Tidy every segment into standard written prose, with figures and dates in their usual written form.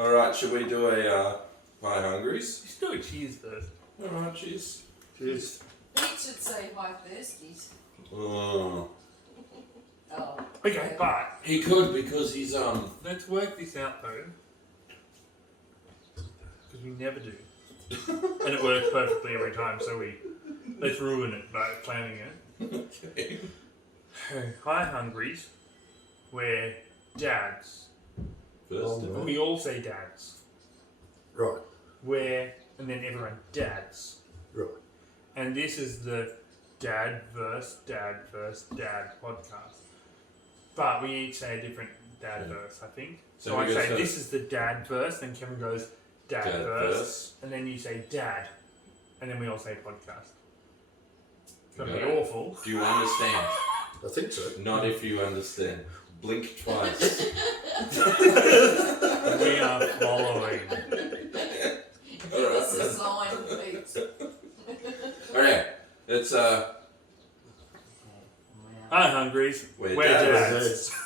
Alright, should we do a Hi Hungries? Let's do a cheers first. Alright, cheers. Cheers. Pete should say hi thirsties. Oh. Oh. Okay, but He could because he's let's work this out though. Because we never do. And it works perfectly every time, so let's ruin it by planning it. Okay. Hi Hungries, we're dads. First. Oh, We all say dads. Right. And then everyone dads. Right. And this is the Dad verse Dad podcast. But we each say a different dad verse, I think. So I say this is the dad verse, then Kevin goes dad verse, and then you say dad, and then we all say podcast. It's going to be awful. Do you understand? I think so. Not if you understand. Blink twice. We are following. Give us a sign, Pete. Okay, let's Hi Hungries, We're we're dads. dads.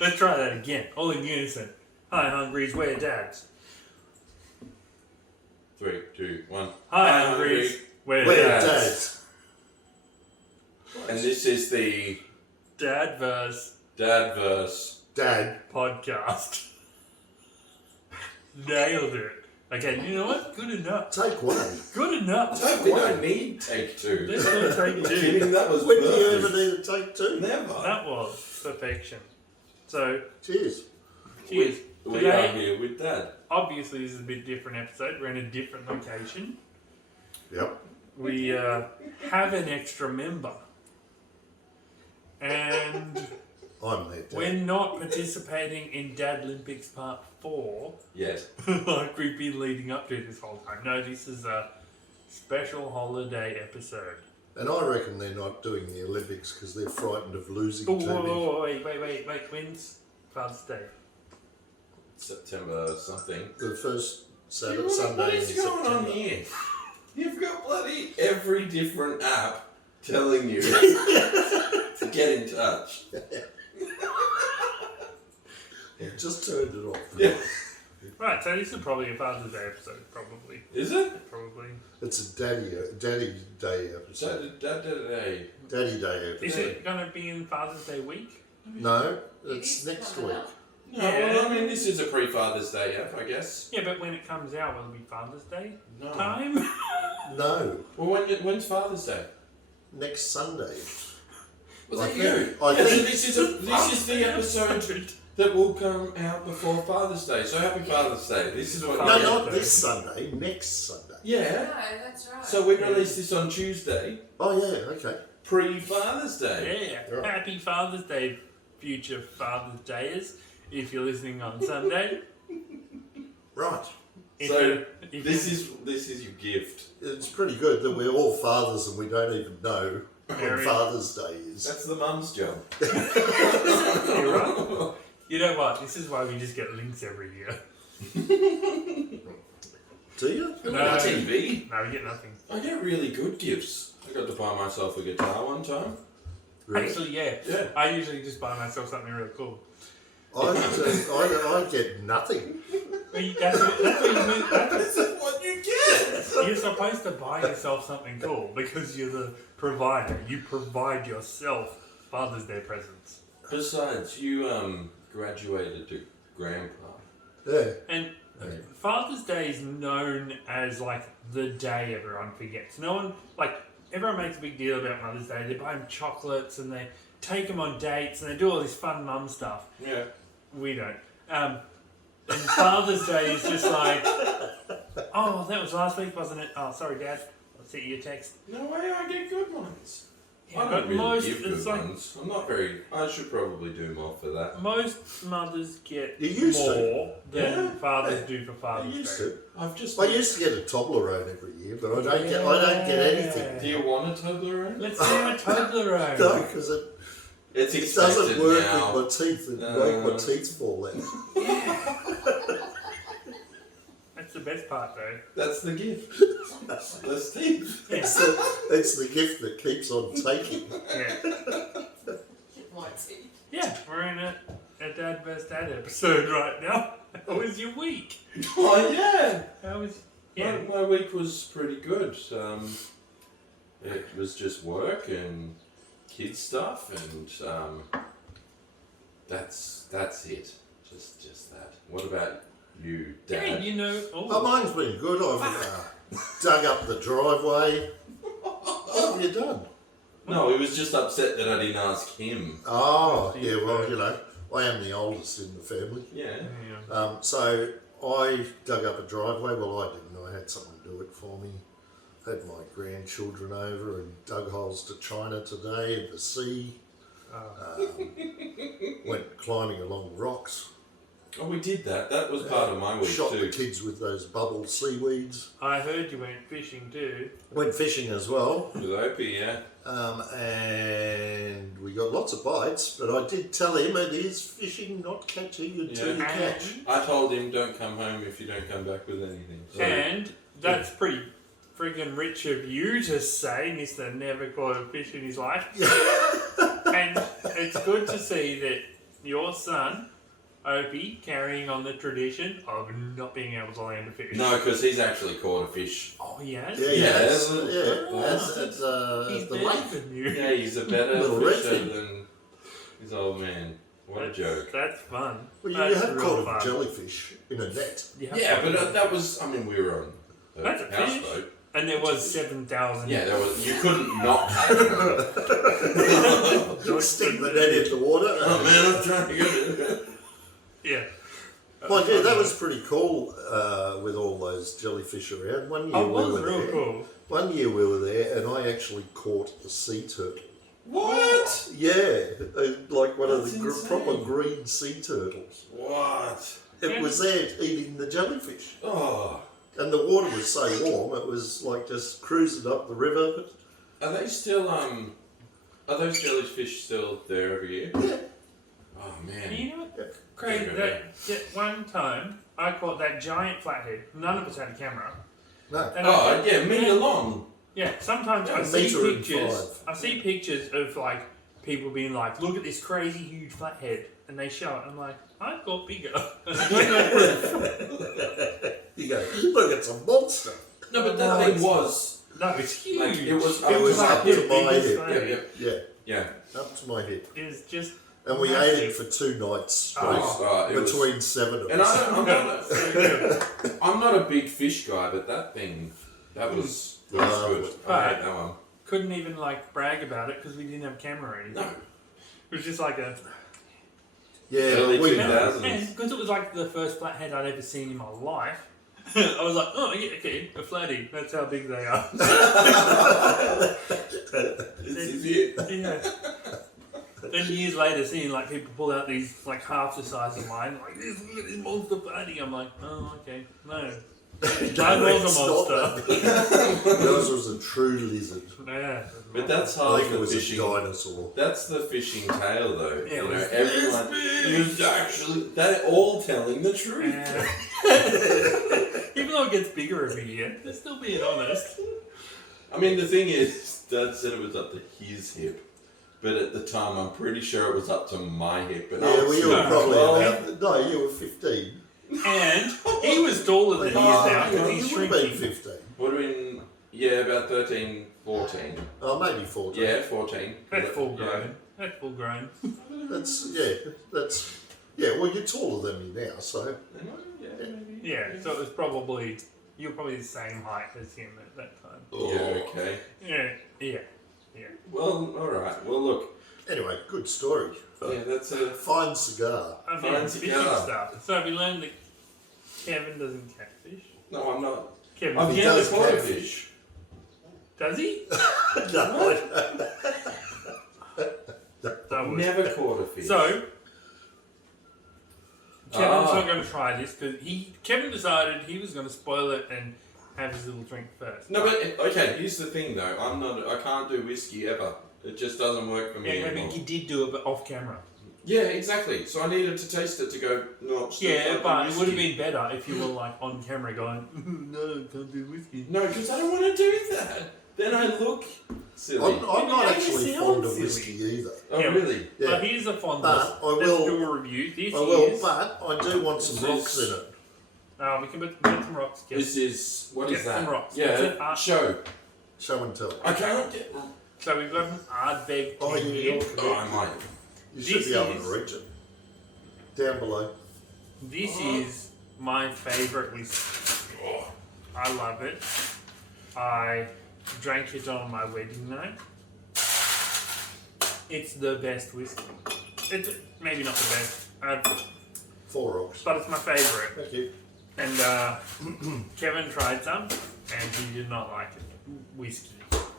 Let's try that again, all in unison. Hi Hungries, we're dads. 3, 2, 1. Hi Hungries, we're We're dads. dads. And this is the Dad verse Dad verse. Dad. podcast. Nailed it. Okay, you know what? Good enough. Take one. Good enough. We don't need take 2. Let's do take two. Kidding, that was When do you perfect. ever need to take two? Never. That was perfection. So, Cheers. cheers. We are Today, here with Dad. obviously, this is a bit different episode. We're in a different location. Yep. We have an extra member. And I'm there, Dad. we're not participating in Dad Olympics Part 4 Yes. like we've been leading up to this whole time. No, this is a special holiday episode. And I reckon they're not doing the Olympics because they're frightened of losing Oh, too many. wait. When's Father's Day? September something. The first Saturday, What Sunday in is going September. on here? You've got bloody every different app telling you to get in touch. Just turned it off. Yeah. Right, so this is probably a Father's Day episode, probably. Is it? Probably. It's a daddy day episode. Saturday. Daddy day episode. Is it going to be in Father's Day week? No, It it's is next coming week. up. No, Yeah. well, I mean, this is a pre-Father's Day app, I guess. Yeah, but when it comes out, will it be Father's Day No. time? No, Well, when's Father's Day? next Sunday. Was I it think- you? I Yeah, so think- this is the episode that will come out before Father's Day. So happy Father's Day. This is what. No, Father's not Day. this Sunday. Next Sunday. No, Yeah. that's right. So we release this on Tuesday, Oh yeah. Okay. pre-Father's Day. Yeah. Right. Happy Father's Day, future Father's Dayers, if you're listening on Sunday. Right. If So, you- if This you- is your gift. It's pretty good that we're all fathers and we don't even know when Very- Father's Day is. That's the mum's job. You're right. You know what? This is why we just get links every year. Do you? No. TV. No, we get nothing. I get really good gifts. I got to buy myself a guitar one time. Really? Actually, yeah. Yeah. I usually just buy myself something really cool. I get nothing. But that's what you mean. This is what you get. You're supposed to buy yourself something cool because you're the provider. You provide yourself Father's Day presents. Besides, you graduated to grandpa. Yeah. And Right. Father's Day is known as like the day everyone forgets. No one, like, everyone makes a big deal about Mother's Day. They buy them chocolates and they take them on dates and they do all this fun mum stuff. Yeah. We don't. And Father's Day is just like, oh, that was last week, wasn't it? Oh, sorry, Dad. I'll send you a text. No way, I get good ones. Yeah, I but don't really most, give good it's like, ones. I'm not very. I should probably do more for that. most mothers get You used to. more than Yeah. fathers Yeah. do for I Father's used Day. to. I've just. I used to get a Toblerone every year, but I don't get anything. Do you want a Toblerone? Let's do a Toblerone. No, because it It's doesn't expected work now. with my teeth. It make my teeth fall out. That's the best part, though. That's the gift. That's teeth. Yeah. It's the gift that keeps on taking. Yeah. My teeth. Yeah, we're in a Dad vs. Dad episode right now. How was your week? Oh yeah. How was? My week was pretty good. It was just work and kid stuff, and that's it. Just that. What about you, Dad? Yeah, Oh, mine's been good. I've dug up the driveway. What have you done? No, he was just upset that I didn't ask him. Oh, yeah, well, I am the oldest in the family. Yeah. So I dug up a driveway. Well, I didn't. I had someone do it for me. Had my grandchildren over and dug holes to China today in the sea. Went climbing along rocks. Oh, we did that. That was part of my week Shot too. the kids with those bubble seaweeds. I heard you went fishing too. Went fishing as well. With Opie, yeah. And we got lots of bites, but I did tell him it is fishing, not catching until you catch. I told him don't come home if you don't come back with anything. So. And that's pretty friggin' rich of you to say, Mr. Never caught a fish in his life. And it's good to see that your son, Opie, carrying on the tradition of not being able to land a fish. No, because he's actually caught a fish. Oh, he has? That's Oh. He's the better lake. than you. Yeah, he's a better Little fisher redfin. than his old man. What a joke. That's fun. Well, you That's have real caught fun. a jellyfish in a net. Yeah, but that was, we were on the That's a fish. houseboat. And there was 7,000. Yeah, you couldn't not catch one. Stick the net in the water. Oh man, I'm trying to get it. Yeah. Well, yeah, that was pretty cool with all those jellyfish around. One year Oh, it we was were real there. cool. One year we were there, and I actually caught a sea turtle. What? Yeah, like one of That's the insane. proper green sea turtles. What? It was there eating the jellyfish, Oh. and the water was so warm it was like just cruising up the river. Are they still, are those jellyfish still there every year? Yeah. Oh man. You know what? Yeah. Crazy. Yeah. That one time, I caught that giant flathead. None of us had a camera. No, And Oh, yeah, meter long. Yeah, sometimes I A see metre and pictures. 5. I see pictures of like people being like, "Look at this crazy huge flathead," and they show it. I'm like, "I've got bigger." you go, look, it's a monster. No, but that thing was. No, it's huge. Like, it was like up the to my biggest head. thing. Yeah. Yeah, Yeah. up to my head. It was just. And we massive. ate it for 2 nights straight, Oh, it was- between 7 of And us. I'm not a big fish guy, but that thing, that was good. I ate that one. Couldn't even like brag about it because we didn't have a camera or anything. No. It was just like a. Yeah, Early we 2000s. And because it was like the first flathead I'd ever seen in my life, I was like, oh yeah, okay, a flatty. That's how big they are. This is it. Yeah. Then years later, seeing like people pull out these like half the size of mine, like look at this monster flatty. I'm like, oh okay, no, that was a monster. Yours was a true lizard. Yeah. But that's I half think it the was a fishing. dinosaur. That's the fishing tale, though. Yeah, you it know, was everyone is actually they're all telling the truth. Even though it gets bigger every year, they're still being honest. I mean, the thing is, Dad said it was up to his hip, but at the time, I'm pretty sure it was up to my hip. And I Yeah, was well, you were like, probably well, about. No, you were 15. And he was taller than he is now because he's you would have been shrinking. 15. would have been about 13, 14. Oh, maybe 14. Yeah, 14. That's full Yeah. grown. That's full grown. That's well, you're taller than me now, so. Yeah, maybe. Yeah, so it was probably you were probably the same height as him at that time. Yeah, okay. Yeah. Well, alright. Well, look. Anyway, good story. Yeah, that's a... Fine cigar. I mean, Fine fishing together. stuff. So we learned that Kevin doesn't catfish. No, I'm not. Kevin, I've he never does caught a catfish. fish. does he? No, That was- Never caught a fish. So Kevin's Ah. not going to try this because Kevin decided he was going to spoil it and have his little drink first. No, but okay. Here's the thing, though. I can't do whiskey ever. It just doesn't work for me Yeah, anymore. maybe he did do it, but off camera. Yeah, exactly. So I needed to taste it to go. No, still Yeah, can't do but it would have whiskey. been better if you were like on camera going, no, can't do whiskey. No, because I don't want to do that. then I look silly. I'm not Yeah, actually you fond of sound whiskey either. Oh, Yeah. really? Yeah. But here's a fondness. But I Let's will- do a review. This I will, is. but I do want some This rocks is- in it. We can put some rocks. Get This is what is Get that? some rocks. Yeah, It's an show. Show and tell. I can't get. So we've got an Ardbeg Oh, tin yeah, here. Oh, I might. You should This be able is- to reach it. Down below. This is my favourite whiskey. I love it. I drank it on my wedding night. It's the best whiskey. It's maybe not the best, 4 rocks. but it's my favourite. Thank you. And Kevin tried some, and he did not like it. Whiskey.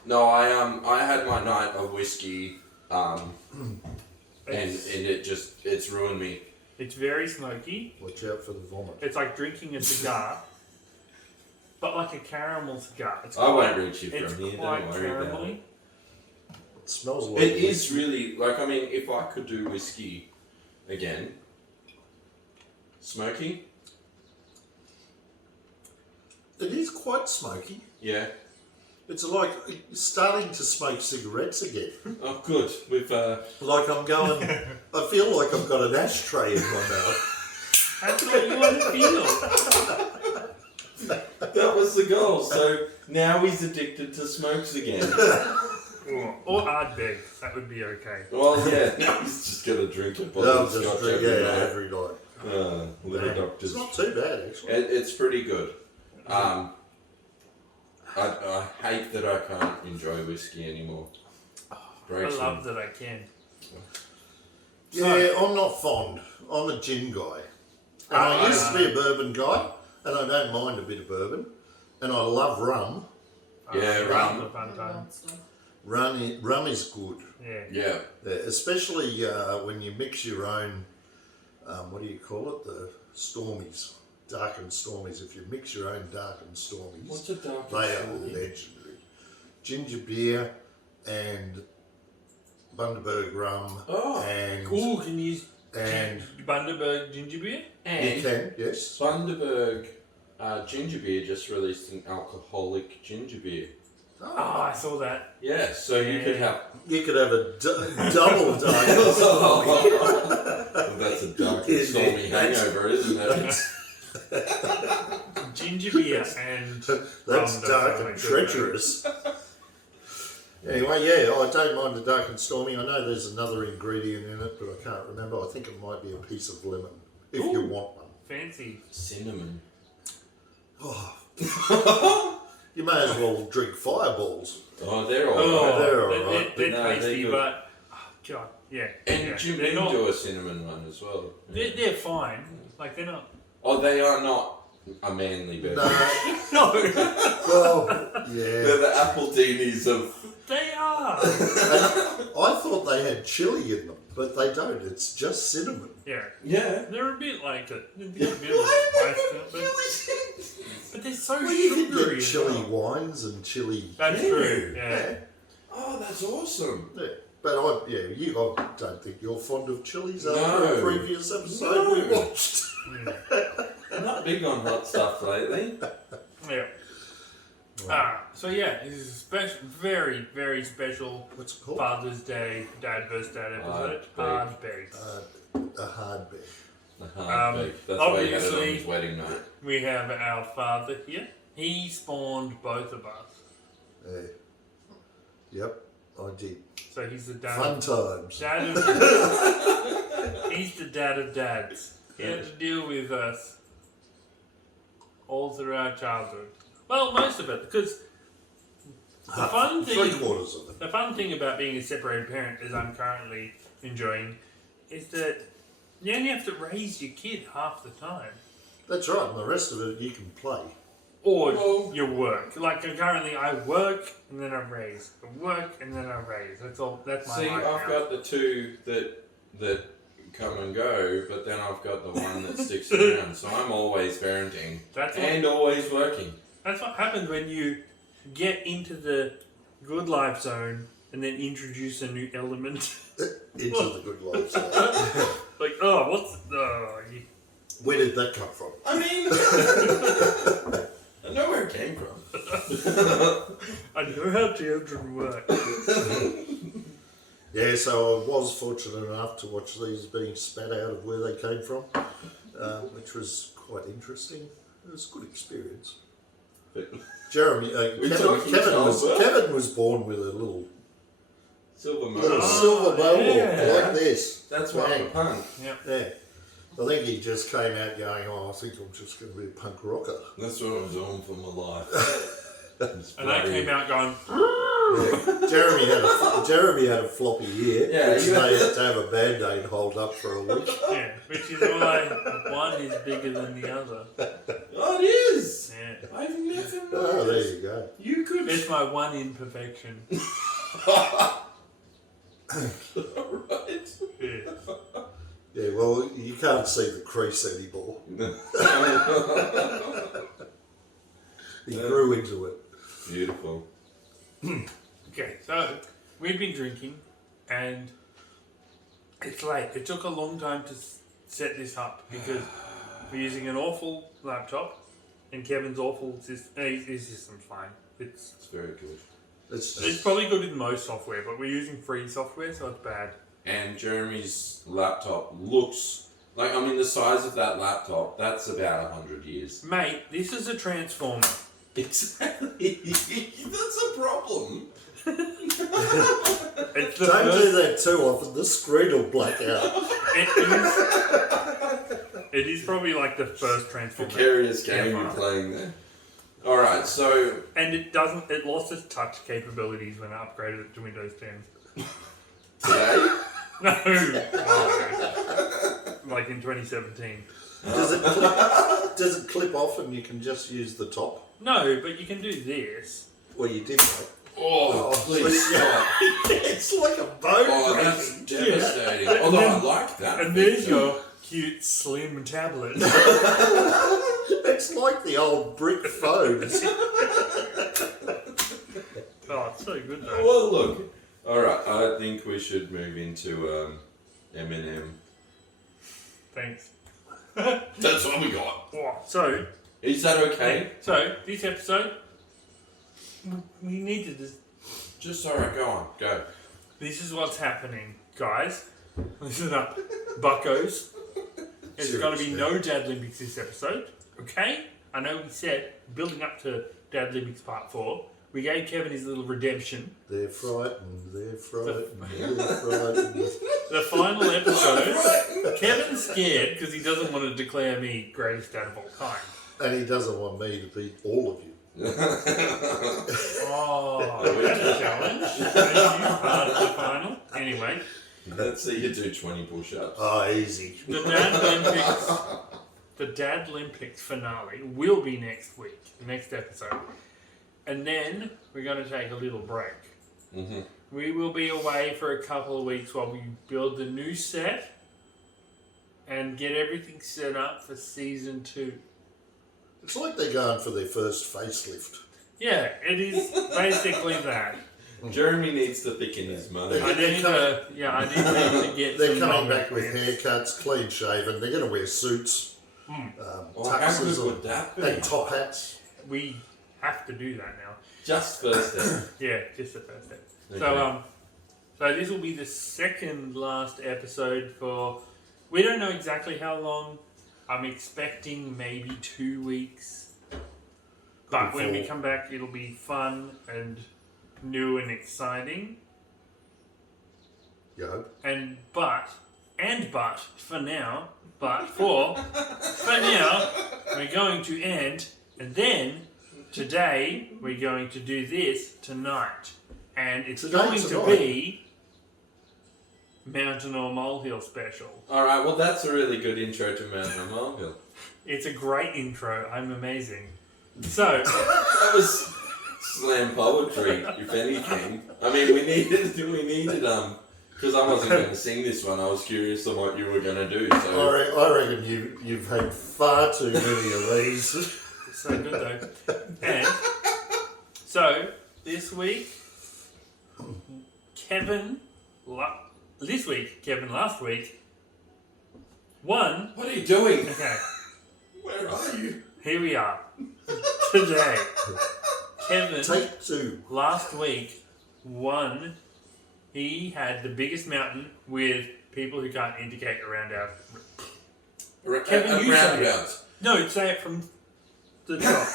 No, I had my night of whiskey, and it's ruined me. It's very smoky. Watch out for the vomit. It's like drinking a cigar, but like a caramel cigar. It's I won't reach you it's from here. quite Don't worry about caramelly. it. It smells like It is whiskey. really like. I mean, if I could do whiskey again, smoky. It is quite smoky. Yeah. It's like starting to smoke cigarettes again. Oh, good. With Like I'm going, I feel like I've got an ashtray in my mouth. That's what you want to feel. that was the goal. So now he's addicted to smokes again. Or Ardbeg. That would be okay. Well, yeah. Now he's just gonna drink a bottle No, of just scotch drink every night. every night. Little Yeah. doctors. It's not too bad actually. It's pretty good. I hate that I can't enjoy whiskey anymore. I Breaks me. love that I can. Yeah, I'm not fond. I'm a gin guy. And I used to be a bourbon guy, and I don't mind a bit of bourbon. And I love rum. Yeah, rum. A fun time. Rum is good. Yeah. Yeah. Yeah, especially when you mix your own, what do you call it? The Stormies. Darkened Stormies. If you mix your own Darkened Stormies, What's a dark they are legendary. Ginger beer and Bundaberg rum. Oh, and Ooh, can you use and Bundaberg ginger beer? you And can, yes. Bundaberg ginger beer just released an alcoholic ginger beer. Oh, I saw that. Yeah, so you could have. You could have a double Darkened Stormy. Well, that's a dark and Isn't stormy it? That's- hangover, isn't it? Ginger beer and That's rum, dark sound and like good. treacherous. Anyway, yeah, I don't mind the dark and stormy. I know there's another ingredient in it, but I can't remember. I think it might be a piece of lemon, if you Ooh. want one. Fancy. Cinnamon. Oh. You may as well drink fireballs. Oh, they're all Oh, right. they're alright. They're No, they're tasty, good. but God, yeah. And yeah. Jim they're can not. do a cinnamon one as well. Yeah. They're fine. Like they're not. Oh, they are not a manly beverage. No, No, well, They're yeah. the Appledeenies of. they are. I thought they had chili in them, but they don't. It's just cinnamon. Yeah, Yeah. they're a bit like it. They've got a bit of a spice to it, but they're so Well, you can sugary. get as chili well. wines and chili. That's Yeah. true. Yeah. Oh, that's awesome. Yeah. But I don't think you're fond of chilies after No. a previous episode we No. watched. I'm not big on hot stuff lately. Yeah. So yeah, this is a special, very, very special What's it called? Father's Day Dad vs Dad episode. Ardbeg. Ardbeg. A hard beer. The hard bake. That's why you had it on obviously- his wedding night. We have our father here. He spawned both of us. Yeah. Yep, I did. So he's the dad. Fun times. Dad of, he's the dad of dads. He had to deal with us all through our childhood. Well, most of it, because the fun thing, 3/4 of it. the fun thing about being a separated parent, as I'm currently enjoying, is that you only have to raise your kid half the time, That's right, and the rest of it you can play. or Well- your work. Like currently, I work and then I raise. I work and then I raise. That's all. That's my See, life I've now. got the two that come and go, but then I've got the one that sticks around. So I'm always parenting That's what, and always working. that's what happens when you get into the good life zone and then introduce a new element. Into the good life. So. Like, oh, what's you, Where did that come from? I mean, I know where it came from. I know how children work. Yeah, so I was fortunate enough to watch these being spat out of where they came from, which was quite interesting. It was a good experience. Jeremy, Kevin was born with a little Silver mohawk mohawk. like this. That's why I'm a punk. Yeah. I think he just came out going, I think I'm just going to be a punk rocker. That's what I'm doing for my life. And I came out going, yeah. Jeremy had a floppy ear, which they had to have a Band-Aid hold up for a week. yeah, which is why one is bigger than the other. Oh, it is! Yeah. I've never known. Oh, there you go. You could. It's my one imperfection. Right. Yeah. Yeah, well, you can't see the crease anymore. He grew into it. Beautiful. Okay, so we've been drinking and it's late. It took a long time to set this up because we're using an awful laptop and Kevin's awful system. His system's fine. It's very good. It's probably good in most software, but we're using free software, so it's bad. And Jeremy's laptop looks like, I mean, the size of that laptop, that's about 100 years. Mate, this is a transformer. Exactly. That's a problem. It's the Don't first, do that too often, the screen will black out. it is probably like the first transformer. Precarious game you're playing there. Alright, so... And it lost its touch capabilities when I upgraded it to Windows 10. Today? No. Like in 2017. Does it clip off and you can just use the top? No, but you can do this. Well, you did, mate. Oh, please stop. It's like a boat. Oh, that's devastating. Yeah. Although I like that. And there's your cute, slim tablet. It's like the old brick phones. Oh, it's so good though. Well, look. Alright, I think we should move into M&M. Thanks. That's what we got. Oh, so, Is that okay? so this episode, we need to Just alright, go on. Go. This is what's happening, guys. Listen up, buckos. There's going to be no Dad Olympics this episode, okay? I know we said, building up to Dad Olympics Part 4, we gave Kevin his little redemption. They're frightened, they're frightened, they're frightened. The final episode, Kevin's scared because he doesn't want to declare me greatest dad of all time. And he doesn't want me to beat all of you. Oh, challenge. Thank you, part of the final. Anyway. Let's see you do 20 push-ups. Oh, easy. The Dad Olympics finale will be next week, the next episode. And then we're going to take a little break. Mm-hmm. We will be away for a couple of weeks while we build the new set and get everything set up for season 2. It's like they're going for their first facelift. Yeah, it is basically that. Jeremy needs to thicken his money. I need to get They're some coming back longer with pants. haircuts, clean shaven. They're going to wear suits, How tuxes, good would that be? and top hats. We have to do that now. Just first step. Yeah, just the first step. Okay. So this will be the second last episode for. We don't know exactly how long. I'm expecting maybe 2 weeks. But when we come back, it'll be fun and new and exciting. You hope. But for now, we're going to end, and then today we're going to do this tonight, and it's going to be Mountain or Molehill special. Alright, well that's a really good intro to Mountain or Molehill. It's a great intro. I'm amazing. So That was slam poetry, if anything. I mean, we needed, because I wasn't going to sing this one. I was curious on what you were going to do. So I reckon you've had far too many of these. it's so good though. And so this week, Kevin. This week, Kevin. Last week, won. what are you doing? Okay, Where are you? here we are. Today, Kevin, Take 2. last week, won. He had the biggest mountain with people who can't indicate around our... Kevin, you say it. No, say it from the top.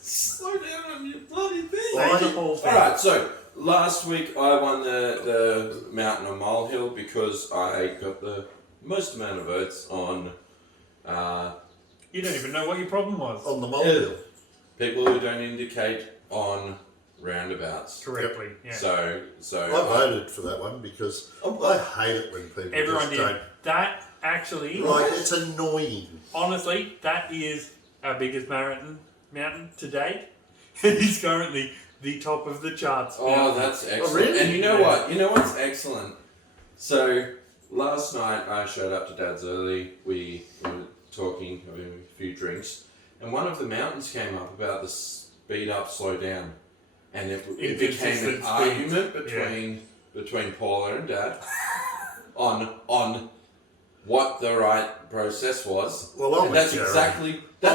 Slow down on your bloody thing. Say the whole thing. Alright, so last week I won the mountain on Molehill because I got the most amount of votes on You don't even know what your problem was. On the molehill. people who don't indicate on roundabouts. Correctly, yeah. So I voted for that one because I hate it when people Everyone just did. don't. That actually... Like, it's annoying. Honestly, that is our biggest mountain to date. He's currently the top of the charts. Oh, that's excellent. Oh, really? And you know what? You know what's excellent? So, last night I showed up to Dad's early. We were talking, having a few drinks, and one of the mountains came up about the speed up, slow down. And it became an argument between Paula and Dad on what the right process was. Well, I'm and that's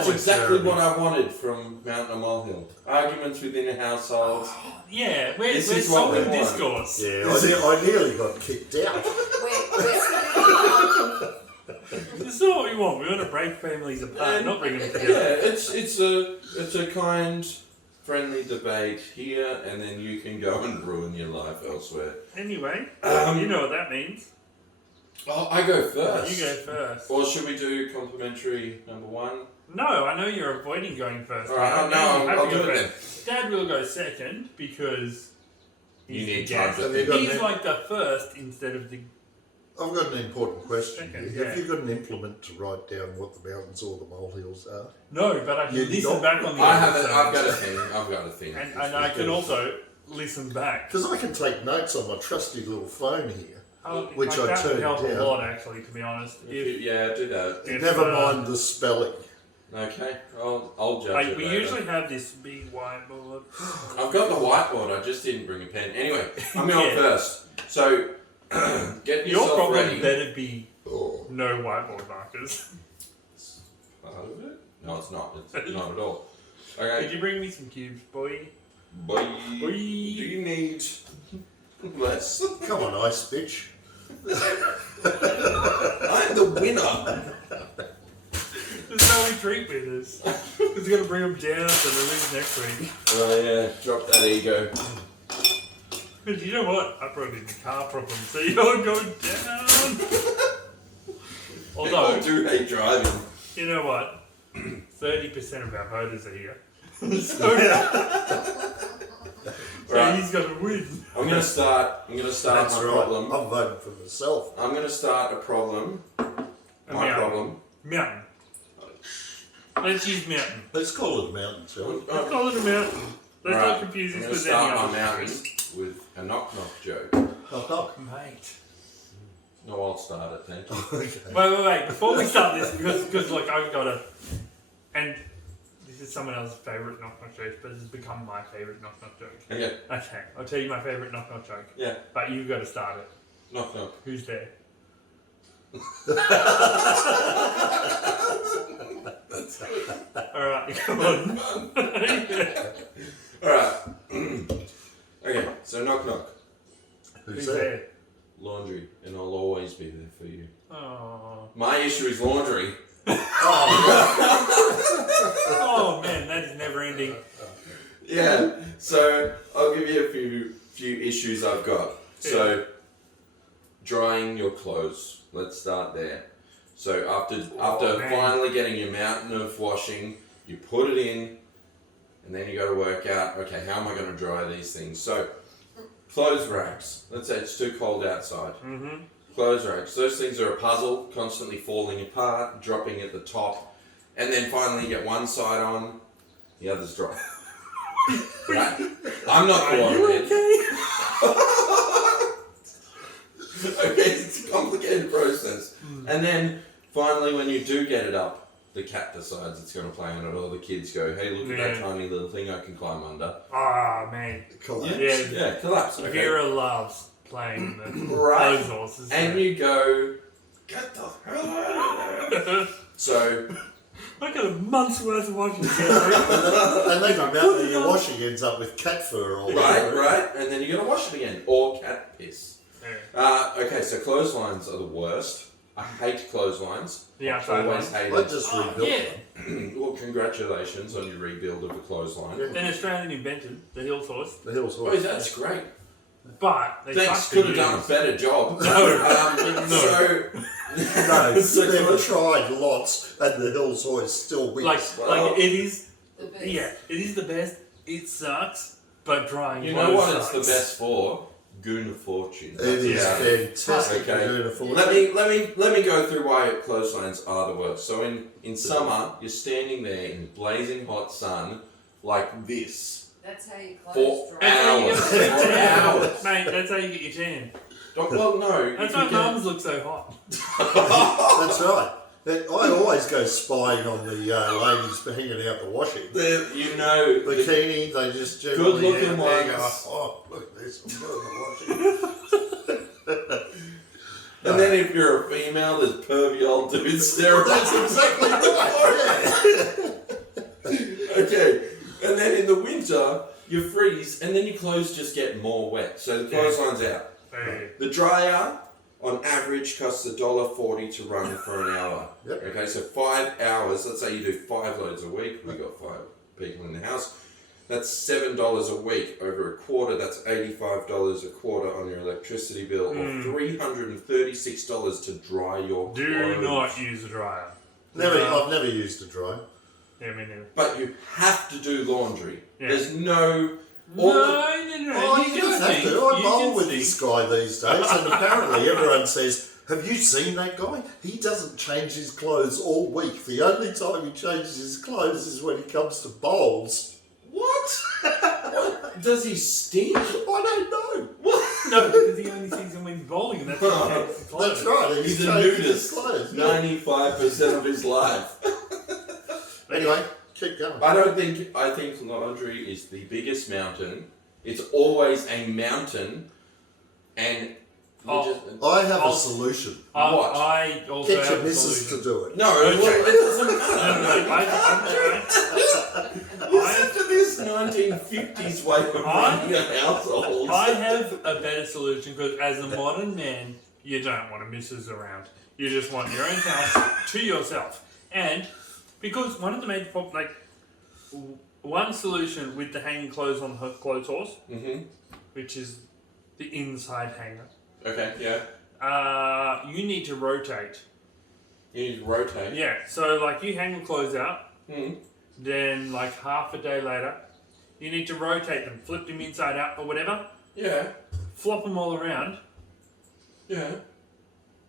with exactly what I wanted from Mountain and Molehill. Arguments within a household. Yeah, we're This is solving what we want. discourse. Yeah, I nearly got kicked out. This is what we want. We want to break families apart, not bring them together. Yeah, it's a kind, friendly debate here, and then you can go and ruin your life elsewhere. Anyway, you know what that means. Oh, I go first. You go first. Or should we do complimentary number 1? No, I know you're avoiding going first. Alright, I'll do it then. Dad will go second because You he's need the time guest. to think. He's like the first instead of the... I've got an important question. Second, here. yeah. Have you got an implement to write down what the mountains or the molehills are? No, but I can You listen don't- back on the I've episode. got a thing. And I can also listen back. Because I can take notes on my trusty little phone here. Which like, I that would turned help down. a lot, actually, to be honest. Yeah, do that. If, Never mind the spelling. Okay, I'll judge Like, it we later. usually have this big whiteboard. I've got the whiteboard, I just didn't bring a pen. Anyway, I'm going Yeah. first. So, get Your yourself problem ready. better be no whiteboard markers. Part of it? No, it's not. It's not at all. Okay. Could you bring me some cubes, boy? Boy. Boy. Do you need less? Come on, ice bitch. I'm the winner. There's no retreat with us. He's going to bring them down to the list next week. Oh yeah, drop that ego. But you know what? I brought in the car problem, so you're going down. Although, I do hate driving. you know what? 30% of our voters are here. So Right. he's going to win. I'm gonna start That's my right. problem. I'm voting for myself. I'm gonna start a problem. My problem. Mountain. Let's use mountain. Let's call it a mountain, shall we? Let's call it a mountain. Let's Alright, not confuse I'm this gonna with start any my other mountain countries. with a knock joke. Knock, knock. Mate. No, I'll start it. Thank you. Okay. Wait. Before we start this, because like I've got a, and this is someone else's favourite knock joke, but it's become my favourite knock joke. Okay. Okay, I'll tell you my favourite knock joke. Yeah. But you've got to start it. Knock. Who's there? Alright, come on. Alright. Okay, so knock. Who's Who's there? there? Laundry, and I'll always be there for you. Oh. My issue is laundry. Oh man, that is never ending. Yeah, so I'll give you a few issues I've got. So, drying your clothes. Let's start there. So after man. finally getting your mountain of washing, you put it in, and then you got to work out, okay, how am I going to dry these things? So, clothes racks. Let's say it's too cold outside. Mm-hmm. Clothes racks. Those things are a puzzle, constantly falling apart, dropping at the top, and then finally you get one side on, the other's dry. Right? I'm not Are you coordinated. okay? Okay, it's a complicated process. And then finally, when you do get it up, the cat decides it's going to play on it, or the kids go, hey, look at that Yeah. tiny little thing I can climb under. Ah man. Collapse. Yeah. Collapse. Okay. Vera loves playing the Right. clothes horses. And you go, get the hell out of there. So, I got a month's worth of washing to get And then about your washing ends up with cat fur or whatever. Right, and then you're gonna wash it again, or cat piss. Yeah. Okay, so clotheslines are the worst. I hate clotheslines. The I outside always ones. hate I it. just rebuilt yeah. them. Well, congratulations on your rebuild of the clothesline. Yeah. An Australian invented the hill horse, The hills Oh, horse. that's great. but they Thanks, suck could to have done a use. better job. No. No, So they've close. tried lots, and the hills horse still wins. Like it is. The best. Yeah, it is the best. It sucks, but drying You clothes know what sucks. it's the best for? Goon of Fortune. It is Yeah. fantastic. Okay. Beautiful. Let me go through why clotheslines are the worst. So in summer, you're standing there in blazing hot sun like this That's how you for close dry. hours. For hours. Mate, that's how you get your tan. Well, no. That's you why can- mums look so hot. That's right. I always go spying on the ladies hanging out the washing. You know, Bikini, they just generally good-looking out there ones. go, oh, look at this, I'm doing the washing. and then if you're a female, there's pervy old dudes staring. That's exactly right. Yeah. Okay, and then in the winter, you freeze, and then your clothes just get more wet. So the clothesline's out. Hey. The dryer, on average, costs $1.40 to run for an hour. Yep. Okay, so 5 hours. Let's say you do 5 loads a week. We got 5 people in the house. That's $7 a week over a quarter. That's $85 a quarter on your electricity bill, or $336 to dry your Do clothes. not use a dryer. I've never used a dryer. Yeah, me neither. But you have to do laundry. Yeah. There's no. No. Oh, you don't have to. I bowl with this guy these days, and apparently everyone says, have you seen that guy? He doesn't change his clothes all week. The only time he changes his clothes is when he comes to bowls. What? What? Does he stink? I don't know. No, because he only sees him when he's bowling, and that's when he takes his clothes. That's right. He's a changing his nudist. clothes. 95% of his life. Anyway, keep going. I think laundry is the biggest mountain. It's always a mountain, and I have a solution. What? I also Get your have a missus solution. to do it. no, Okay. well, it doesn't matter. No, Listen to this 1950s way of running a household. I have a better solution because as a modern man, you don't want a missus around. You just want your own house to yourself. And because one of the major problems, like one solution with the hanging clothes on the clothes horse, which is the inside hanger, Okay, yeah. you need to rotate. You need to rotate. Yeah, so like you hang the clothes out, Mm. then like half a day later, you need to rotate them, flip them inside out or whatever, Yeah, flop them all around, yeah.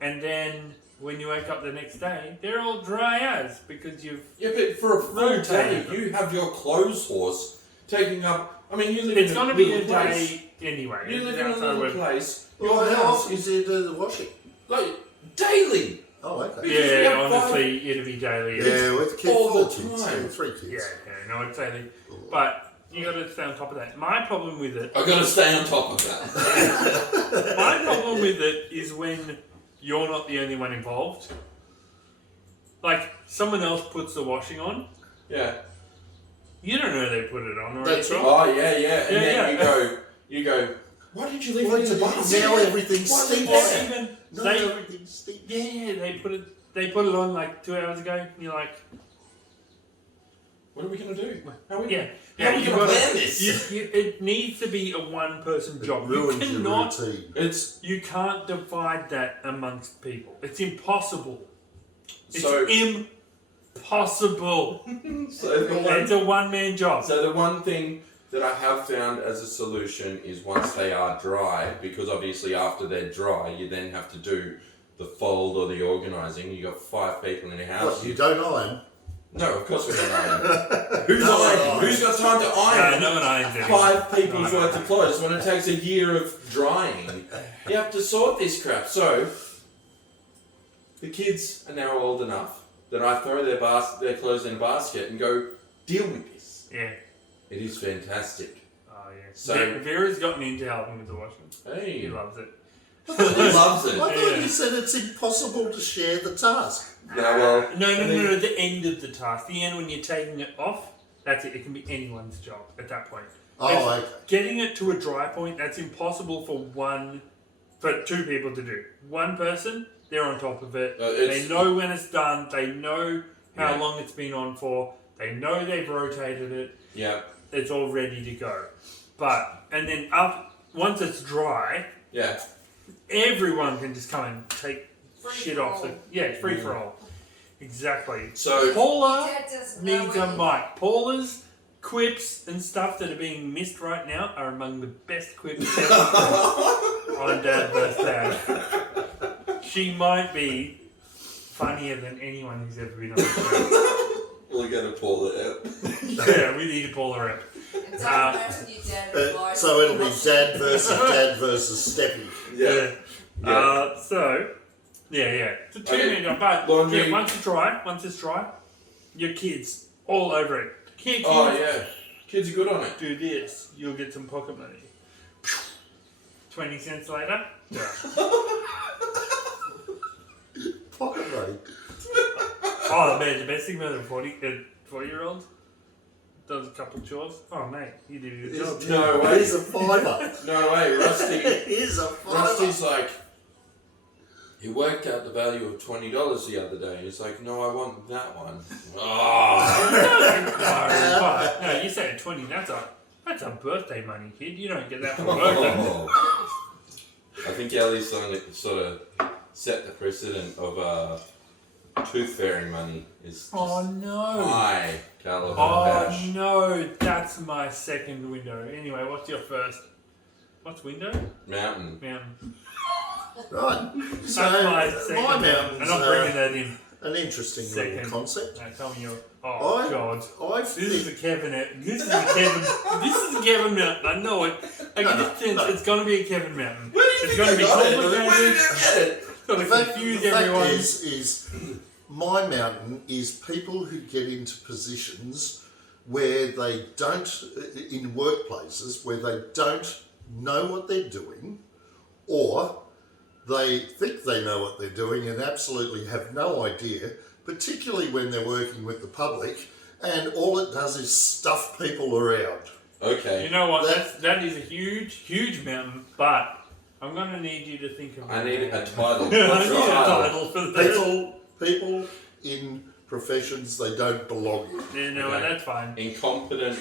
and then when you wake up the next day, they're all dry as because you've. Yeah, but for a full day, Rotated. you have your clothes horse taking up. I mean, you live It's in going a to be little a place. day anyway. You live in a Outside little work. place. Well, Your how house often is do you do the washing? like daily. Oh, okay. Because you Yeah, have honestly, it'll be daily. Yeah, with kids, all the 4 kids, time. 3 kids. Yeah, no, it's daily. But you got to stay on top of that. My problem with it, I've got to stay on top of that. my problem with it is when you're not the only one involved. Like someone else puts the washing on, Yeah. you don't know they put it on or That's anything. Oh yeah, yeah. And Yeah, then yeah. you go. Why did you leave Why it in the did you- basket? now everything Why did stinks. you- Or even No, they, everything stinks. yeah, they put it on like 2 hours ago, and you're like, What are we gonna do? How are we? yeah, How are we you gonna gotta- plan this? it needs to be a one-person It job. You ruins your cannot, routine. It's you can't divide that amongst people. It's impossible. It's so. impossible. So It's a one-man job. So the one thing that I have found as a solution is once they are dry, because obviously after they're dry, you then have to do the fold or the organising. You got 5 people in a house. What, you don't iron? No, of course we don't iron. Who's No, ironing? no. Who's got time to No, iron? no one irons anymore. 5 people's No, no. worth of clothes when it takes a year of drying. You have to sort this crap. So the kids are now old enough that I throw their clothes in a basket and go, deal with this. Yeah. It is fantastic. Oh yeah. So- Vera's gotten into helping with the washing. He Hey. loves it. He loves it. I thought you said it's impossible to share the task. No, well, No, the end of the task. The end when you're taking it off, that's it. It can be anyone's job at that point. Oh, okay. Getting it to a dry point, that's impossible for two people to do. One person, they're on top of it. They know when it's done. They know how long it's been on for. They know they've rotated it. Yeah. It's all ready to go. And then once it's dry, everyone can just come and take shit off. It's free for all. Exactly. So Paula needs a mic. Paula's quips and stuff that are being missed right now are among the best quips ever on Dad vs. Dad. She might be funnier than anyone who's ever been on the show. We're going to pull it out. Yeah, we need to pull her out. So it'll be Dad versus Steppy. Yeah. So 2 minute job. But Laundry. once it's dry, your kids all over it. Kids, kids are good on it. do this, you'll get some pocket money. 20 cents later, done. Pocket money. Oh man, the best thing about a 40-year-old does a couple of chores. Oh mate, you did a good job. No way. Here's a fiver. No way, Rusty. Here's a fiver. Rusty's like, he worked out the value of $20 the other day. He's like, no, I want that one. Oh. No, you said 20. That's a birthday money, kid. You don't get that for birthday. I think Ellie's sort of set the precedent of tooth fairy money is just high caliber cash. Oh no, that's my second window. Anyway, what's your first? What's window? Mountain. Right. So That's my second my one. mountain's And I'm bringing that in. an interesting Second. little concept. No, tell me your. I- God. I This is think a Kevin. This is a Kevin Mountain. I know it. I can just sense it's going to be a Kevin Mountain. It's going to be complicated. Where did you get it? It's going the to fact, confuse the fact everyone. is my mountain is people who get into positions where they don't, in workplaces, where they don't know what they're doing, or they think they know what they're doing and absolutely have no idea, particularly when they're working with the public, and all it does is stuff people around. Okay. You know what? That is a huge mountain, but I'm going to need you to think of I need a title. I need What's a your title for this. People in professions they don't belong in. Yeah, no, Okay. that's fine. Incompetent.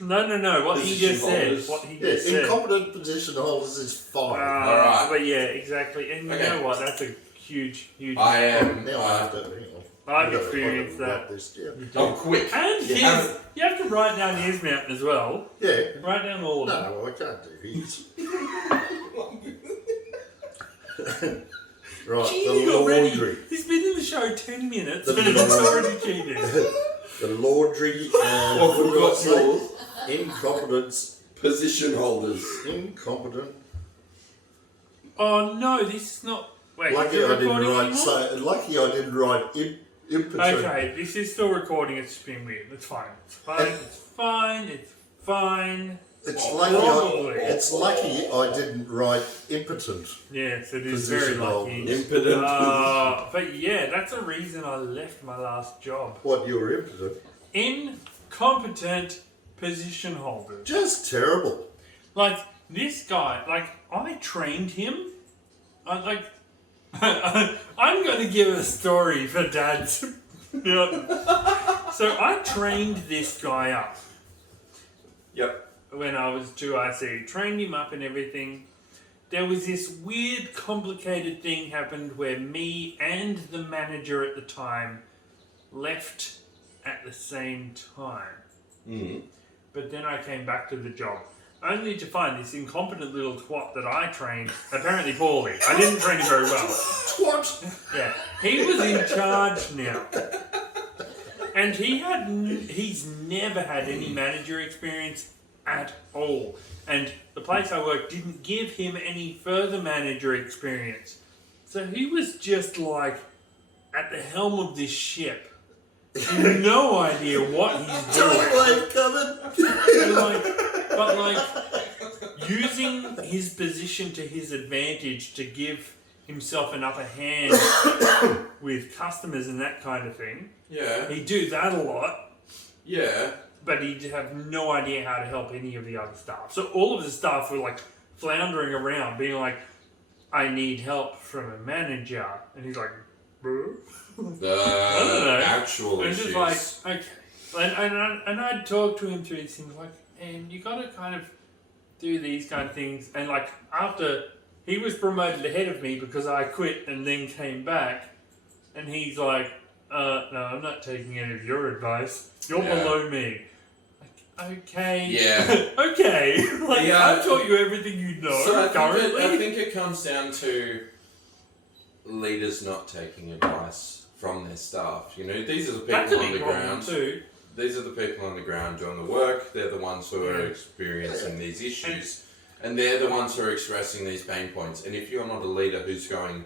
No. What he Position just said. holders. What he Yes, just said. incompetent position holders is fine. Alright. But yeah, exactly. And you Okay. know what? That's a huge. I am. Now I have to, hang on. I've gotta- experienced I've gotta that. write this down. You do. I'm quick. And You his, haven't- you have to write down his mountain as well. Yeah. Write down all of them. No, well, I can't do his. Right, Cheating the already. laundry. He's been in the show 10 minutes The and he's laundry. already cheated. The laundry and Oh, what do I forgot say? yours. Incompetence. Position holders. Incompetent. Oh no, this is not. Wait, Lucky is it I didn't recording write. anymore? Lucky I didn't write impotent. Okay, this is still recording. It's just been weird. It's fine. It's fine. It's fine. It's fine. It's Oh, lucky. probably. It's lucky I didn't write impotent. Yes, it is Position very lucky. Impotent. But yeah, that's a reason I left my last job. What, you were impotent? Incompetent position holders. Just terrible. Like this guy, like I trained him. I'm going to give a story for Dad's. So I trained this guy up. Yep. When I was 2IC, trained him up and everything. There was this weird, complicated thing happened where me and the manager at the time left at the same time. Mm. But then I came back to the job, only to find this incompetent little twat that I trained apparently poorly. I didn't train him very well. Twat. Yeah, he was in charge now. And he's never had any manager experience at all. And the place I worked didn't give him any further manager experience. So he was just like at the helm of this ship. No idea what he's doing. Wave coming. But using his position to his advantage to give himself an upper hand with customers and that kind of thing. Yeah. He'd do that a lot. Yeah. But he'd have no idea how to help any of the other staff. So all of the staff were like floundering around, being like, I need help from a manager. And he's like, bro? The actual and issues. just like, okay. And I'd talk to him through these things like, and you got to kind of do these kind of things. And like, after he was promoted ahead of me because I quit and then came back, and he's like, no, I'm not taking any of your advice. You're below me. Like, okay. Yeah. Okay. Like, I've taught you everything you know So currently. I think it comes down to leaders not taking advice from their staff. You know, these are the That's a people on big the problem ground. too. These are the people on the ground doing the work. They're the ones who are experiencing these issues. And they're the ones who are expressing these pain points. And if you're not a leader who's going,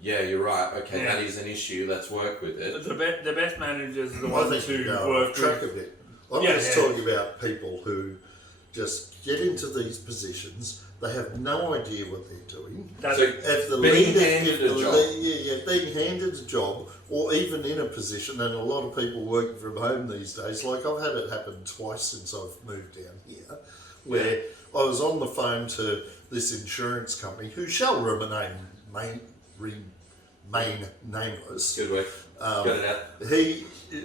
yeah, you're right, okay, that is an issue, let's work with it. The best managers are the I ones think who you go work off track with. a bit. I'm just talking about people who just get into these positions. They have no idea what they're doing. That's So If the being leader, handed a job. being handed a job, or even in a position, and a lot of people working from home these days. Like I've had it happen twice since I've moved down here, where I was on the phone to this insurance company who shall remain nameless. Good work. Got it out.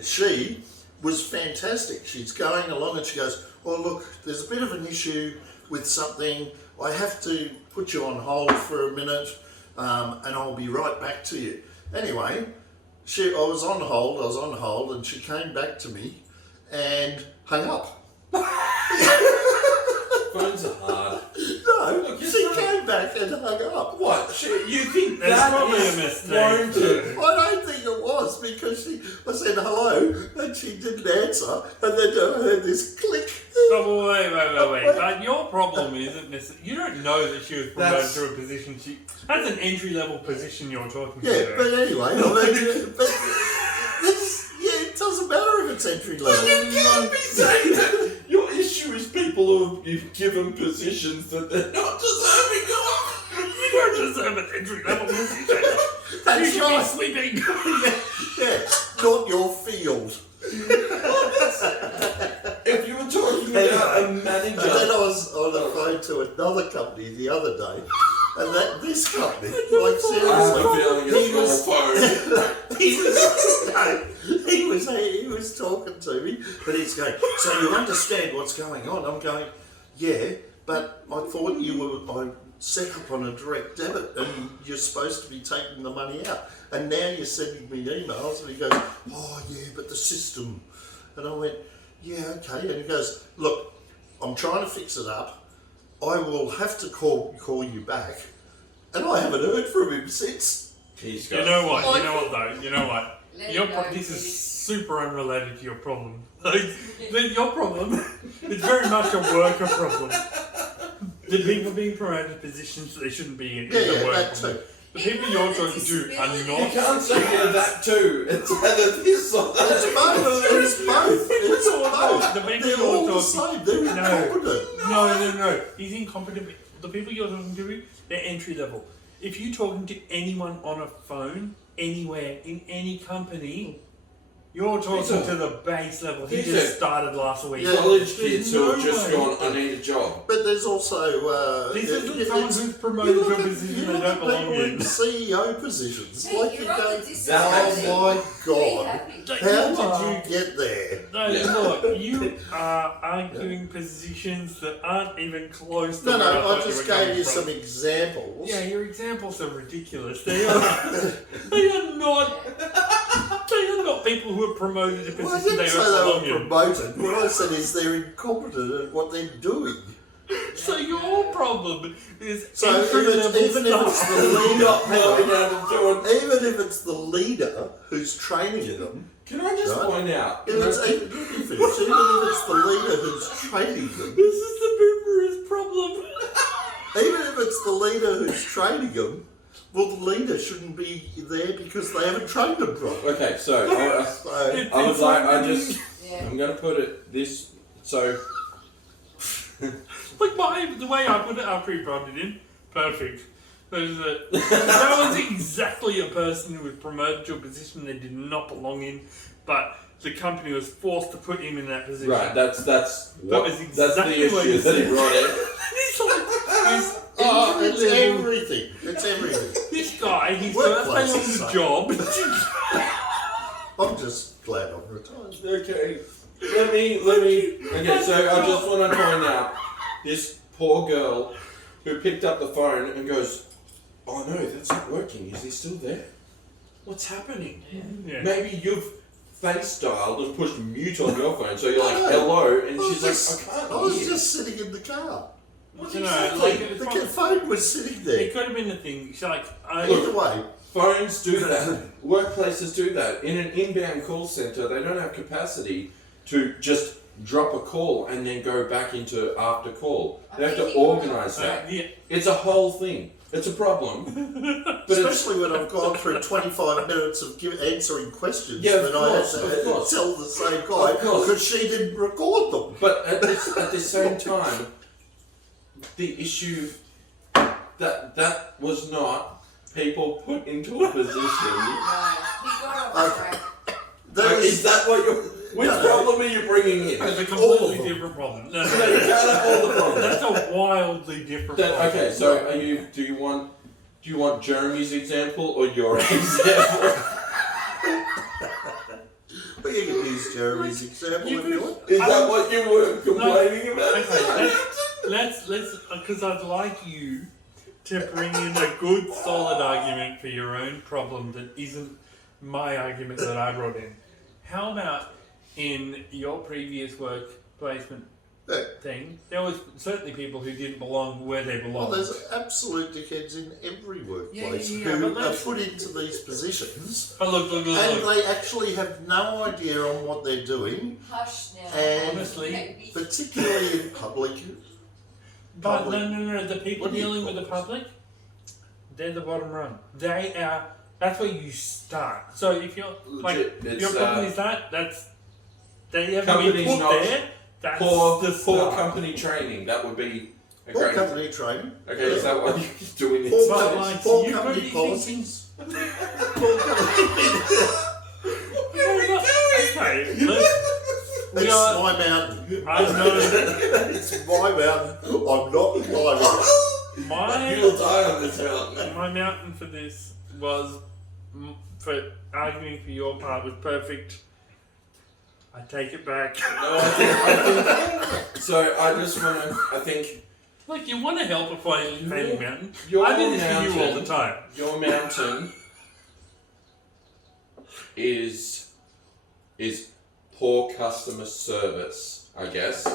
She was fantastic. She's going along and she goes, "Oh look, there's a bit of an issue with something. I have to put you on hold for a minute, and I'll be right back to you." Anyway, I was on hold, and she came back to me and hung up. Phones are hard. No, Look, she came back and hung up. What? You think There's that probably is a mistake. warranted? I don't think it was because I said hello and she didn't answer, and then I heard this click. Oh, wait. But your problem isn't necessarily... You don't know that she was promoted to a position... That's an entry-level position you're talking Yeah, about. but anyway, it doesn't matter if it's entry level. You can't be saying that your issue is people who you've given positions that they're not deserving of. You don't deserve an entry-level position. You That's should right. be sleeping. Yeah, not your field. If you were talking about a manager, And then I was on the phone to another company the other day, and this company, like I have a seriously, feeling it's your phone. he was talking to me, but he's going, "So you understand what's going on?" I'm going, "Yeah, but I thought you were set up on a direct debit, and you're supposed to be taking the money out, and now you're sending me emails." And he goes, "Oh yeah, but the system," and I went, "Yeah, okay," and he goes, "Look, I'm trying to fix it up. I will have to call you back," and I haven't heard from him since. He's You got know what though? Let Your it go, this is Kitty. super unrelated to your problem. Your problem is very much a worker problem. The people being promoted to positions that they shouldn't be in is a worker that problem. too. The people you're talking to are You not. can't say that too. It's either this or that. It's both. It's both. The people They're you're all the talking same. They're incompetent. No. He's incompetent. The people you're talking to, they're entry level. If you're talking to anyone on a phone, anywhere, in any company, you're talking to the base level. He just started last week. Yeah. College kids who have no just way. gone, I need a job. But there's also This isn't someone who's you promoted look to a at position they people don't belong in. in CEO positions. Hey, Like you you're on go, the disability. "Oh my Be god, happy. how did you get there?" No, Yeah. look, you are arguing positions that aren't even close to No, where I I thought just were gave coming you from. some examples. Yeah, your examples are ridiculous. They are not people who are promoted to Well, I positions didn't they say don't they belong were in. promoted. What I said is they're incompetent at what they're doing. So your problem is So entry level even if it's stuff. the leader, Even even if it's the leader who's training them, Can I just Right. point out? even if it's the leader who's training them, This is the boomer's problem. even if it's the leader who's training them, well, the leader shouldn't be there because they haven't trained them properly. Okay, so So, I would like, Yeah. I'm going to put it this, so Like the way I put it after he brought it in, perfect. That was exactly a person who was promoted to a position they did not belong in, but the company was forced to put him in that position. Right, that's was exactly the what issue he that he said. brought in. It's everything. It's everything. This guy, his first day on the job. I'm just glad I'm retired. Okay. Let me. Okay, so I just want to point out this poor girl who picked up the phone and goes, "Oh no, that's not working. Is he still there? What's happening? Yeah. Maybe you've face dialed and pushed mute on your phone, so you're like, hello," and she's like, "I can't I was hear." just sitting in the car. What You know, exactly? The phone was sitting there. It could have been the thing. She's like, Either way, Phones do that. Workplaces do that. In an inbound call center, they don't have capacity to just drop a call and then go back into after call. They have to organise that. yeah. It's a whole thing. It's a problem. But especially when I've gone through 25 minutes of answering questions, Yeah, of and course, I of had to course. tell the same guy Of course. because she didn't record them. But at the same time, the issue that was not people put into a position. No, he got off track. Is that what you're? Which problem are you bringing in? It's a All of completely them. different problem. No, you can't have all the problems. That's a wildly different problem. Okay, so do you want Jeremy's example or your example? But you can use Jeremy's example if you want. Is that what you were complaining about? Okay, let's because I'd like you to bring in a good solid argument for your own problem that isn't my argument that I brought in. How about in your previous work placement thing, there was certainly people who didn't belong where they Well, belonged. there's absolute dickheads in every workplace Yeah, who but are put into these positions, But look. and they actually have no idea on what they're doing, Hush now. And honestly, Maybe. particularly in public. But public. no. The people What do you dealing with call the this? public, they're the bottom run. They are. That's where you start. So if you're like Legit, your it's, problem is they haven't been companies put not- there. That's Poor the start. company training. That would be a Poor great. company training. Okay, is that what you're doing? Poor, But, company, like, poor you company could be policies. Poor company. Okay, we It's are. my mountain. I know It's my mountain. I'm not climbing it. You'll my die on this mountain. my mountain for this was for arguing for your part was perfect. I take it back. No, I think so. I just want to. I think Like you want to help a failing mountain. your I do this for you all mountain- the time. Your mountain is poor customer service, I guess.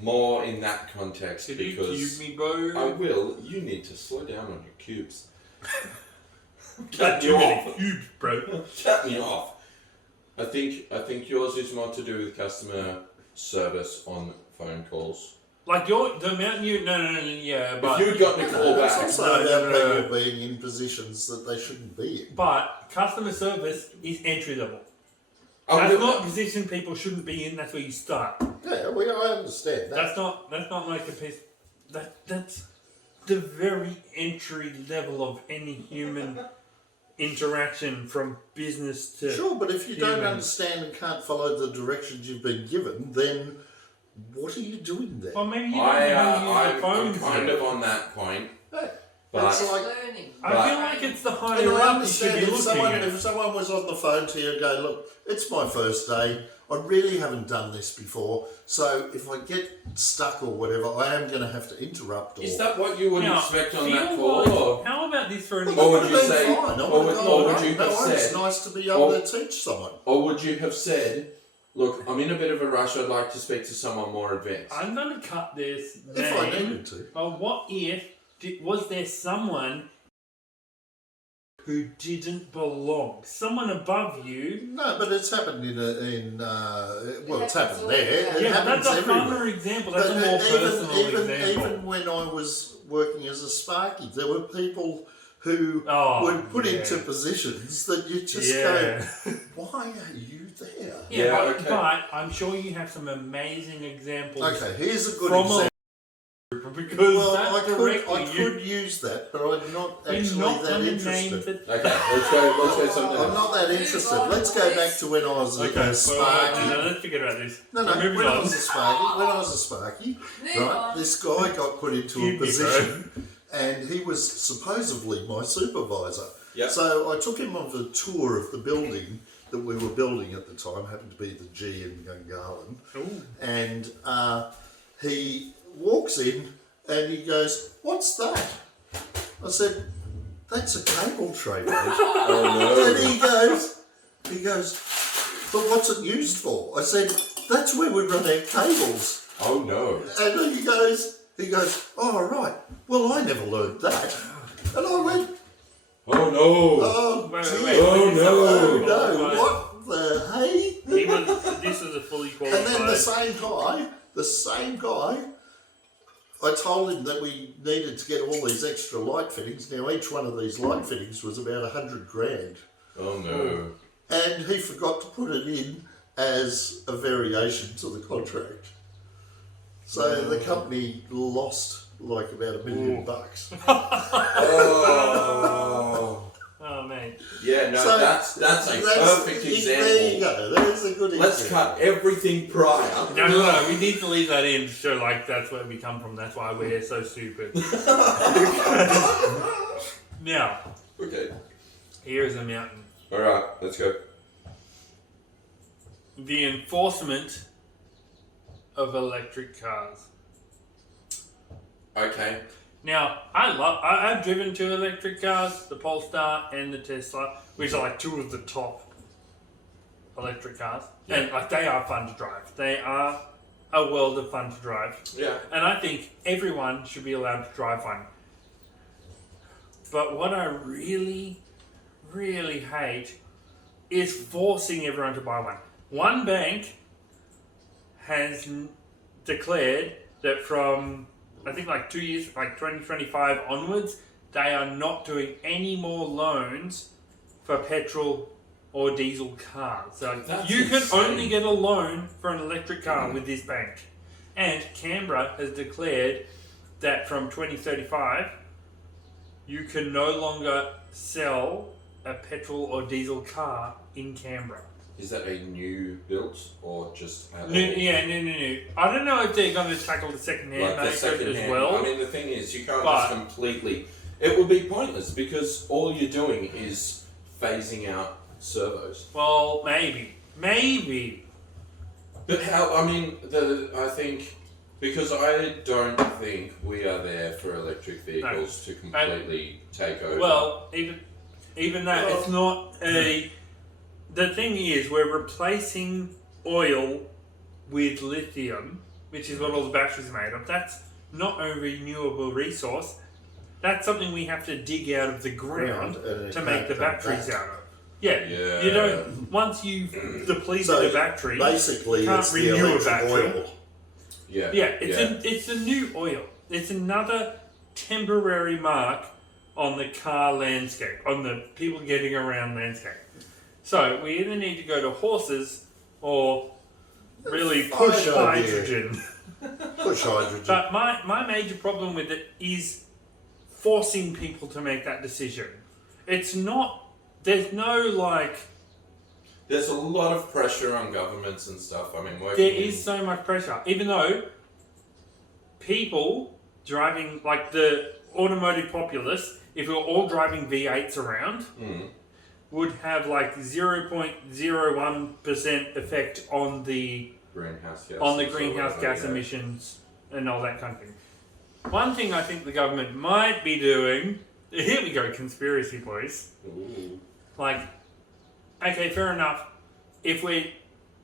More in that context Did you because cube me, bro? I will. You need to slow down on your cubes. Got Cut too you many off. cubes, bro. Cut me off. I think yours is more to do with customer service on phone calls. Like the mountain you no, yeah, but If you'd gotten a call It's back, also about people being in positions that they shouldn't be in. but customer service is entry level. I That's would- not a position people shouldn't be in. That's where you start. Yeah, I understand that. That's not like a piece. That's the very entry level of any human interaction from business to. Sure, but if you don't human. understand and can't follow the directions you've been given, then what are you doing there? Well, maybe you don't know how to use the I'm phones. kind yet. of on that point, Hey, but it's like, Learning. I feel like it's the and higher I up you should understand be if looking someone, at. if someone was on the phone to you and go, look, it's my first day, I really haven't done this before, so if I get stuck or whatever, I am going to have to interrupt. Or, is that what you would Now, expect on feel that call? like- or how about this for an Or would you It's say- fine. I or wanna would- go or would on. you have No, it's said- nice to be able or- to teach someone. Or would you have said, look, I'm in a bit of a rush, I'd like to speak to someone more advanced? I'm going to cut this. If I name, needed to. But what if was there someone who didn't belong? Someone above you. No, but it's happened well, it's happens happened all there. the time. It Yeah, but happens that's a everywhere. funner example. That's But a more personal example. even when I was working as a Sparky, there were people who Oh, were put yeah. into positions that you just Yeah. go, why are you there? Yeah, Yeah, but, okay. but I'm sure you have some amazing examples Okay, here's a good from example. because Well, that I directly could use that, but I'm not you're actually not that gonna interested. name the Okay, let's go something I'm else. not that interested. Let's go back to when I was a Sparky. No, let's forget about this. No, Moving when I on. was a Sparky, right, this guy got put into a position and he was supposedly my supervisor. Yep. So I took him on the tour of the building that we were building at the time, happened to be the G in Gungahlin. Ooh. And he walks in and he goes, "What's that?" I said, "That's a cable tray, mate." Oh And he goes, "But what's it used for?" I said, "That's where we run our cables." no. Oh no. And then he goes, "Oh, right. Well, I never learned that." And I went, Oh no. "Oh, Wait, dear. wait, Oh, wait, Oh, wait, no. wait. What the hey?" This is a fully qualified. And then the same guy, I told him that we needed to get all these extra light fittings. Now, each one of these light fittings was about 100 grand. Oh no. And he forgot to put it in as a variation to the contract. So the company lost like about $1 million. Oh. Oh man. Yeah, no, So that's a perfect example. There you go. There's a good example. Let's cut everything prior. No. We need to leave that in to show like that's where we come from. That's why we're so stupid. Now, Okay. here is a mountain. Alright, let's go. The enforcement of electric cars. Okay. Now, I've driven two electric cars, the Polestar and the Tesla, which are like two of the top electric cars. Yeah. And like they are fun to drive. They are a world of fun to drive. Yeah. And I think everyone should be allowed to drive one. But what I really, really hate is forcing everyone to buy one. One bank has declared that from, I think like 2 years, like 2025 onwards, they are not doing any more loans for petrol or diesel cars. So That's you can insane. only get a loan for an electric car with this bank. And Canberra has declared that from 2035, you can no longer sell a petrol or diesel car in Canberra. Is that a new build or just at all? No. I don't know if they're going to tackle the second-hand Like the market second as hand. well. I mean, the thing is, you can't But- just completely. It would be pointless because all you're doing is phasing out servos. Well, maybe. But how? I mean, I think because I don't think we are there for electric vehicles to completely take over. Well, even that, it's not a. The thing is, we're replacing oil with lithium, which is what all the batteries are made of. That's not a renewable resource. That's something we have to dig out of the ground to make the batteries out of. Yeah. You don't. Once you've depleted the battery, basically, you can't it's the renew a electric battery. oil. Yeah. It's a new oil. It's another temporary mark on the car landscape, on the people getting around landscape. So we either need to go to horses or really push Fine idea. hydrogen. Push hydrogen. But my major problem with it is forcing people to make that decision. It's not. There's no like. There's a lot of pressure on governments and stuff. I mean, There is so much pressure, even though people driving like the automotive populace, if we were all driving V8s around, would have like 0.01% effect on the greenhouse gas. greenhouse gas emissions and all that kind of thing. One thing I think the government might be doing. Here we go, conspiracy boys. Ooh. Like, okay, fair enough. If we're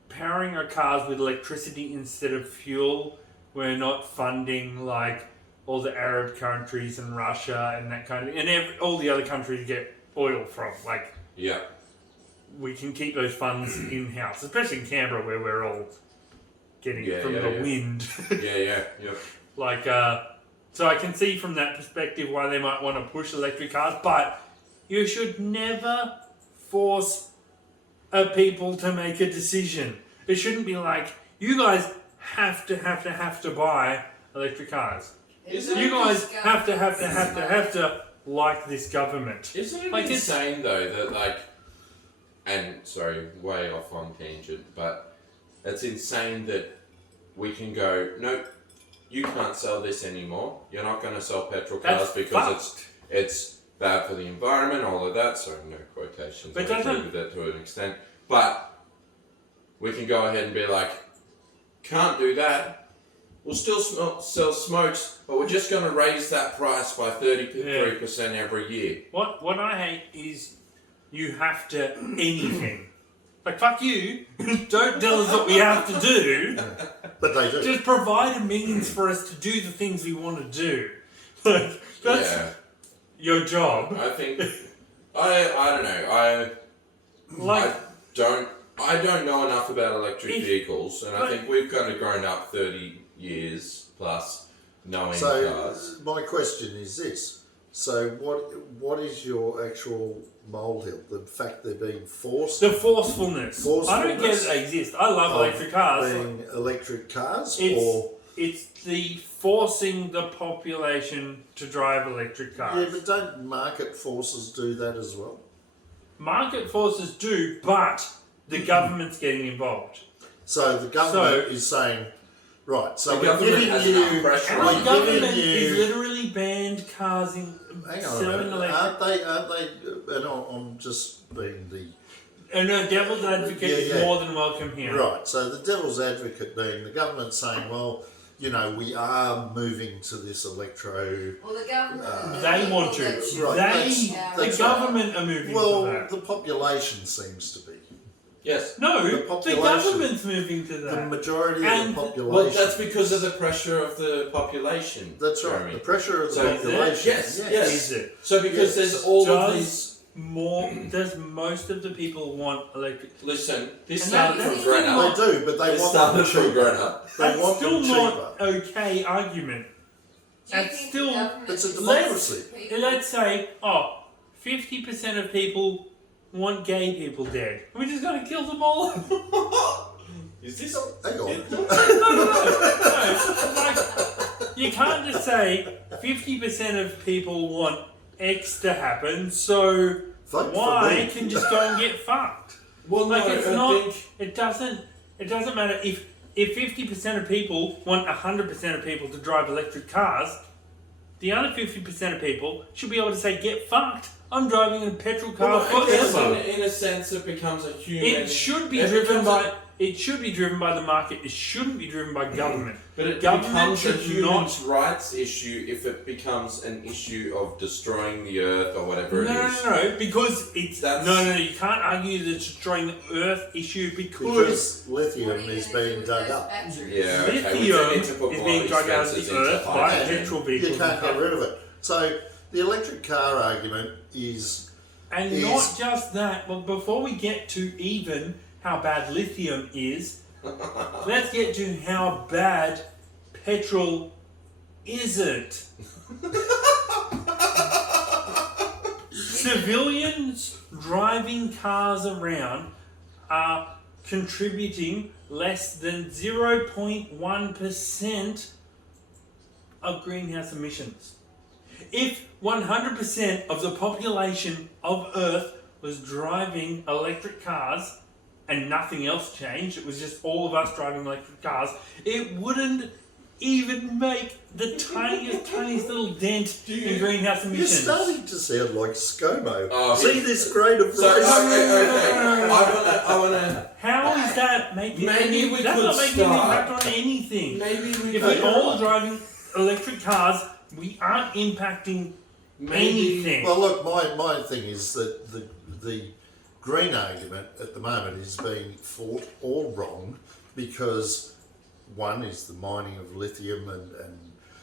powering our cars with electricity instead of fuel, we're not funding like all the Arab countries and Russia and that kind of thing. And all the other countries get oil from. Like, Yeah. we can keep those funds in-house, especially in Canberra where we're all getting it from the wind. Yep. Like, so I can see from that perspective why they might want to push electric cars, but you should never force people to make a decision. It shouldn't be like, you guys have to buy electric cars. You guys have to like this government. Isn't it Like, insane though that like, and sorry, way off on tangent, but it's insane that we can go, nope, you can't sell this anymore. You're not going to sell petrol cars That's because it's bad for the environment, all of that. Sorry, no quotations. But I agree with that to an extent. But we can go ahead and be like, can't do that. We'll still sell smokes, but we're just going to raise that price by 33% every year. What I hate is you have to anything. Like, fuck you. Don't tell us what we have to do. But they do. Just provide a means for us to do the things we want to do. Like, that's your job. I think I don't know. I don't know enough about electric vehicles, and I think we've kind of grown up 30 years plus knowing cars. My question is this: so what is your actual molehill? The fact they're being forced? The forcefulness. I don't get it exists. I love electric cars. Being electric cars, It's the forcing the population to drive electric cars. Yeah, but don't market forces do that as well? Market forces do, but the government's getting involved. So the government is saying, right, so the government has enough pressure. Our government is literally banned cars in hang on selling a minute. electric. Aren't they? And I'm just being the And a devil's advocate is more than welcome here. right. So the devil's advocate being the government saying, well, you know, we are moving to this electro. Well, the government. They want to. Right, The government are moving well, to that. the population seems to be. Yes. No, the government's moving to that. The majority of the population. Well, that's because of the pressure of the population. That's right. Jeremy. The pressure of the So, population. yes. Is it? So because there's all of these. Does most of the people want electric? Listen, this And started that's from still Greta. not- They do, but they This want started them from cheaper. Greta. They That's want still them not cheaper. okay argument. That's still It's a democracy. Let's say 50% of people want gay people dead. We're just gonna kill them all. Is this? Hang on. No. Like, you can't just say 50% of people want X to happen, so Vote for Y me. can just go and get fucked. Well, Like no, it's I not. think It doesn't matter if 50% of people want 100% of people to drive electric cars. The other 50% of people should be able to say, "Get fucked! I'm driving a petrol car well, I guess forever." in a sense, it becomes a human. It should be it driven becomes by. It should be driven by the market. It shouldn't be driven by government. But it Government becomes a should human's rights issue if it becomes an issue of destroying the earth or whatever it is. No, because it's That's- no. You can't argue the destroying the earth issue because Because lithium is being dug up. Yeah, okay. lithium to put is more being dug out of expenses the into earth by hydrogen. petrol vehicles. You can't get rid of it. So the electric car argument is And not just that, but before we get to even how bad lithium is, let's get to how bad petrol isn't. Civilians driving cars around are contributing less than 0.1% of greenhouse emissions. If 100% of the population of Earth was driving electric cars and nothing else changed, it was just all of us driving electric cars, it wouldn't even make the tiniest little dent in greenhouse you're emissions. starting to sound like ScoMo. Oh, See this grade of So, rice? okay. I wanna. How is that making Maybe we that's could not making an start- impact on anything. Maybe we If could. we're all driving electric cars, we aren't impacting anything. Well, look, my thing is that the green argument at the moment is being fought all wrong because one is the mining of lithium and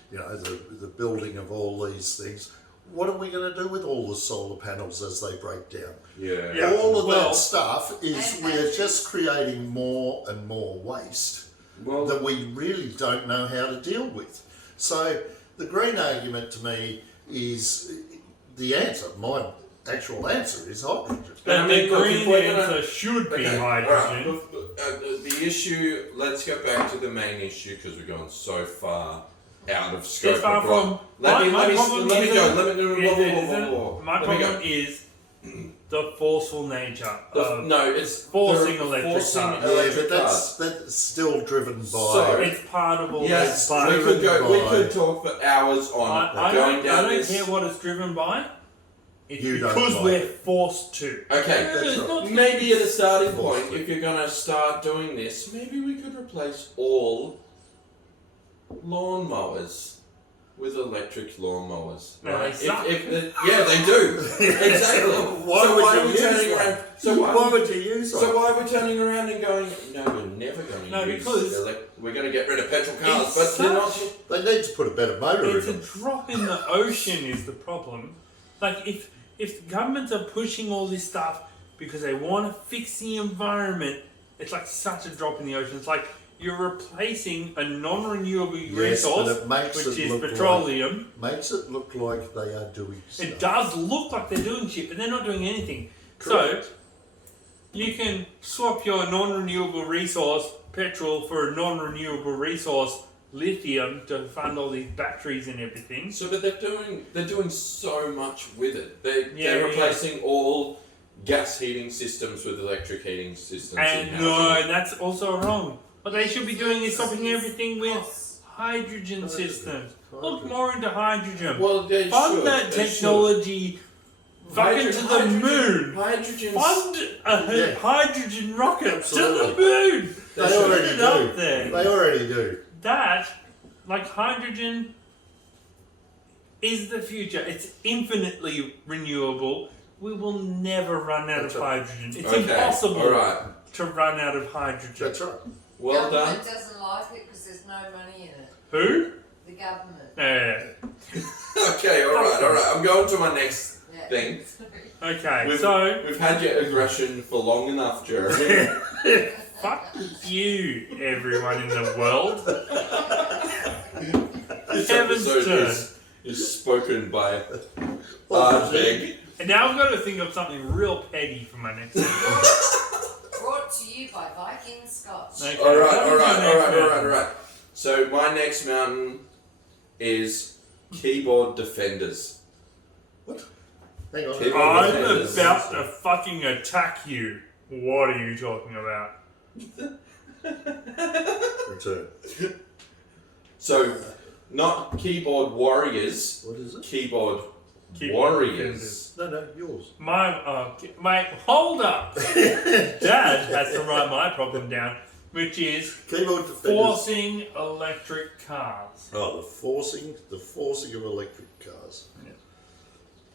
you know the building of all these things. What are we going to do with all the solar panels as they break down? Yeah. All of that stuff is we're just creating more and more waste that we really don't know how to deal with. So the green argument to me is the answer. My actual answer is hydrogen. But the green answer should be hydrogen. Right. The issue, let's go back to the main issue because we're going so far out of scope. It's far of from. life. Let me go. My problem is the forceful nature. It's forcing electric cars. But that's still driven by. So, it's part of all yes, that. we could talk for hours on I going down don't this. care what it's driven by. It's You don't because like we're it. forced to. Okay, That's right. maybe at a starting point, Forced to. if you're going to start doing this, maybe we could replace all lawnmowers with electric lawnmowers. No, Right? they suck. Yeah, they do. Exactly. Why are we turning around? Why would you use one? So why are we turning around and going, no, we're never going to No, use because we're going to get rid of petrol cars, it's but they're not. They need to put a better motor It's in a them. drop in the ocean is the problem. Like if governments are pushing all this stuff because they want to fix the environment, it's like such a drop in the ocean. It's like you're replacing a non-renewable resource, but it makes which it is look petroleum. Makes it look like they are doing stuff. It does look like they're doing shit, but they're not doing anything. Correct. So you can swap your non-renewable resource, petrol, for a non-renewable resource, lithium, to fund all these batteries and everything. So, but they're doing so much with it. They're replacing all gas heating systems with electric heating systems. And in no, housing. that's also wrong. What they should be doing is stopping everything with hydrogen systems. Look more into hydrogen. Well, they Fund should. that They technology fucking to the moon. Hydrogen. Fund a hydrogen rocket Absolutely. to the moon. They Put already it up do. there. They already do. That, like hydrogen, is the future. It's infinitely renewable. We will never run out That's of right. hydrogen. It's Okay, impossible all right. to run out of hydrogen. That's right. Well done. government doesn't like it because there's no money in it. Who? The government. Yeah. Okay, all right. I'm going to my next Yeah. thing. Okay, We've had your aggression for long enough, Jeremy. fuck you, everyone in the world. This Heaven's episode turn. is spoken by Ardbeg. And now I've got to think of something real petty for my next one. Brought to you by Viking Scotch. Okay, All what is your next one? right. So my next mountain is keyboard defenders. Hang on. Keep on. I'm about to fucking attack you. What are you talking about? Return. So, not keyboard warriors, What is it? keyboard Keyboard warriors. No, yours. Mate, hold up. Dad has to write my problem down, which is Keyboard defenders. forcing electric cars. Oh, the forcing of electric cars.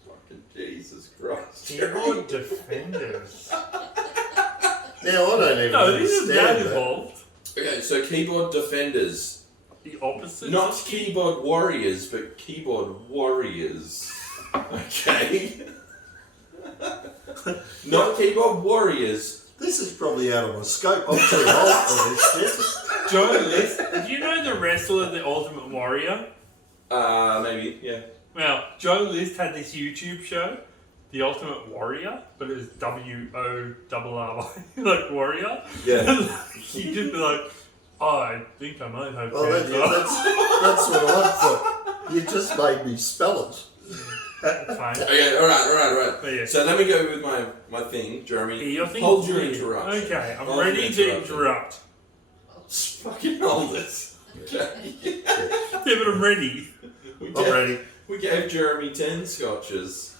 Fucking Jesus Christ. Keyboard defenders. Now I don't even No, this is understand that that. involved. Okay, so keyboard defenders. The opposite. Not keyboard warriors, but keyboard warriors. Okay? Not keyboard warriors. This is probably out of my scope. I'm too old for this shit. Joe List. Do you know the wrestler, the Ultimate Warrior? Maybe, yeah. Well, Joe List had this YouTube show, The Ultimate Warrior, but it was WORRY, like warrior. Yeah. He'd just be like, oh, I think I might have Oh, cancer. that's what I thought. You just made me spell it. Fine. Okay, alright. But yeah. So let me go with my thing, Jeremy. Your thing Hold is your weird. interruption. Okay, I'm Hold ready your to interruption. interrupt. Just fucking hold it. Okay. Yeah, but I'm ready. I'm ready. We gave Jeremy 10 scotches.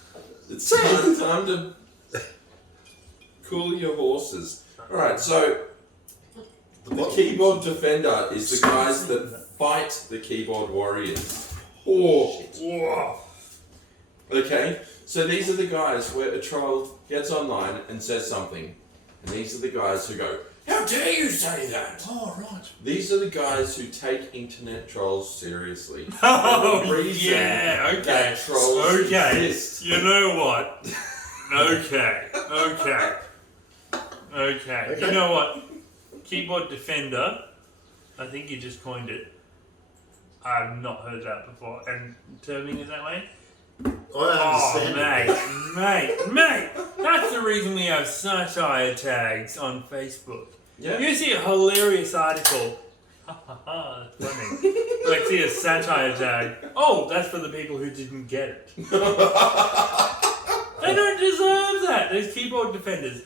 It's time to cool your horses. Alright, so the keyboard defender is the guys that fight the keyboard warriors. Oh, Whoa. okay. So these are the guys where a troll gets online and says something. And these are the guys who go, how dare you say that? Oh, right. These are the guys who take internet trolls seriously. Oh, The reason yeah, okay. that trolls Okay, exist. you know what? Okay. You know what? Keyboard defender, I think you just coined it. I've not heard that before. And terming it that way? I understand. Mate, that's the reason we have satire tags on Facebook. Yeah. You see a hilarious article. That's funny. Let's see a satire tag. Oh, that's for the people who didn't get it. They don't deserve that. Those keyboard defenders.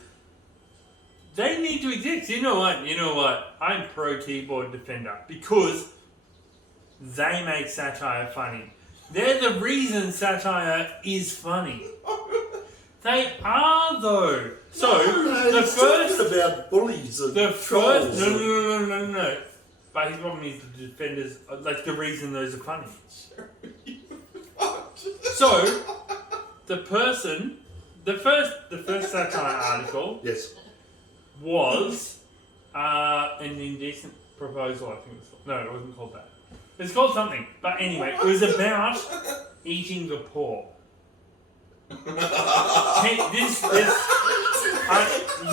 They need to exist. You know what? I'm pro keyboard defender because they make satire funny. They're the reason satire is funny. They are though. So the first about bullies and the trolls. first no. But his problem is the defenders are like the reason those are funny. So the first satire article Yes. was an indecent proposal. I think it was called. No, it wasn't called that. It's called something. But anyway, it was about eating the poor.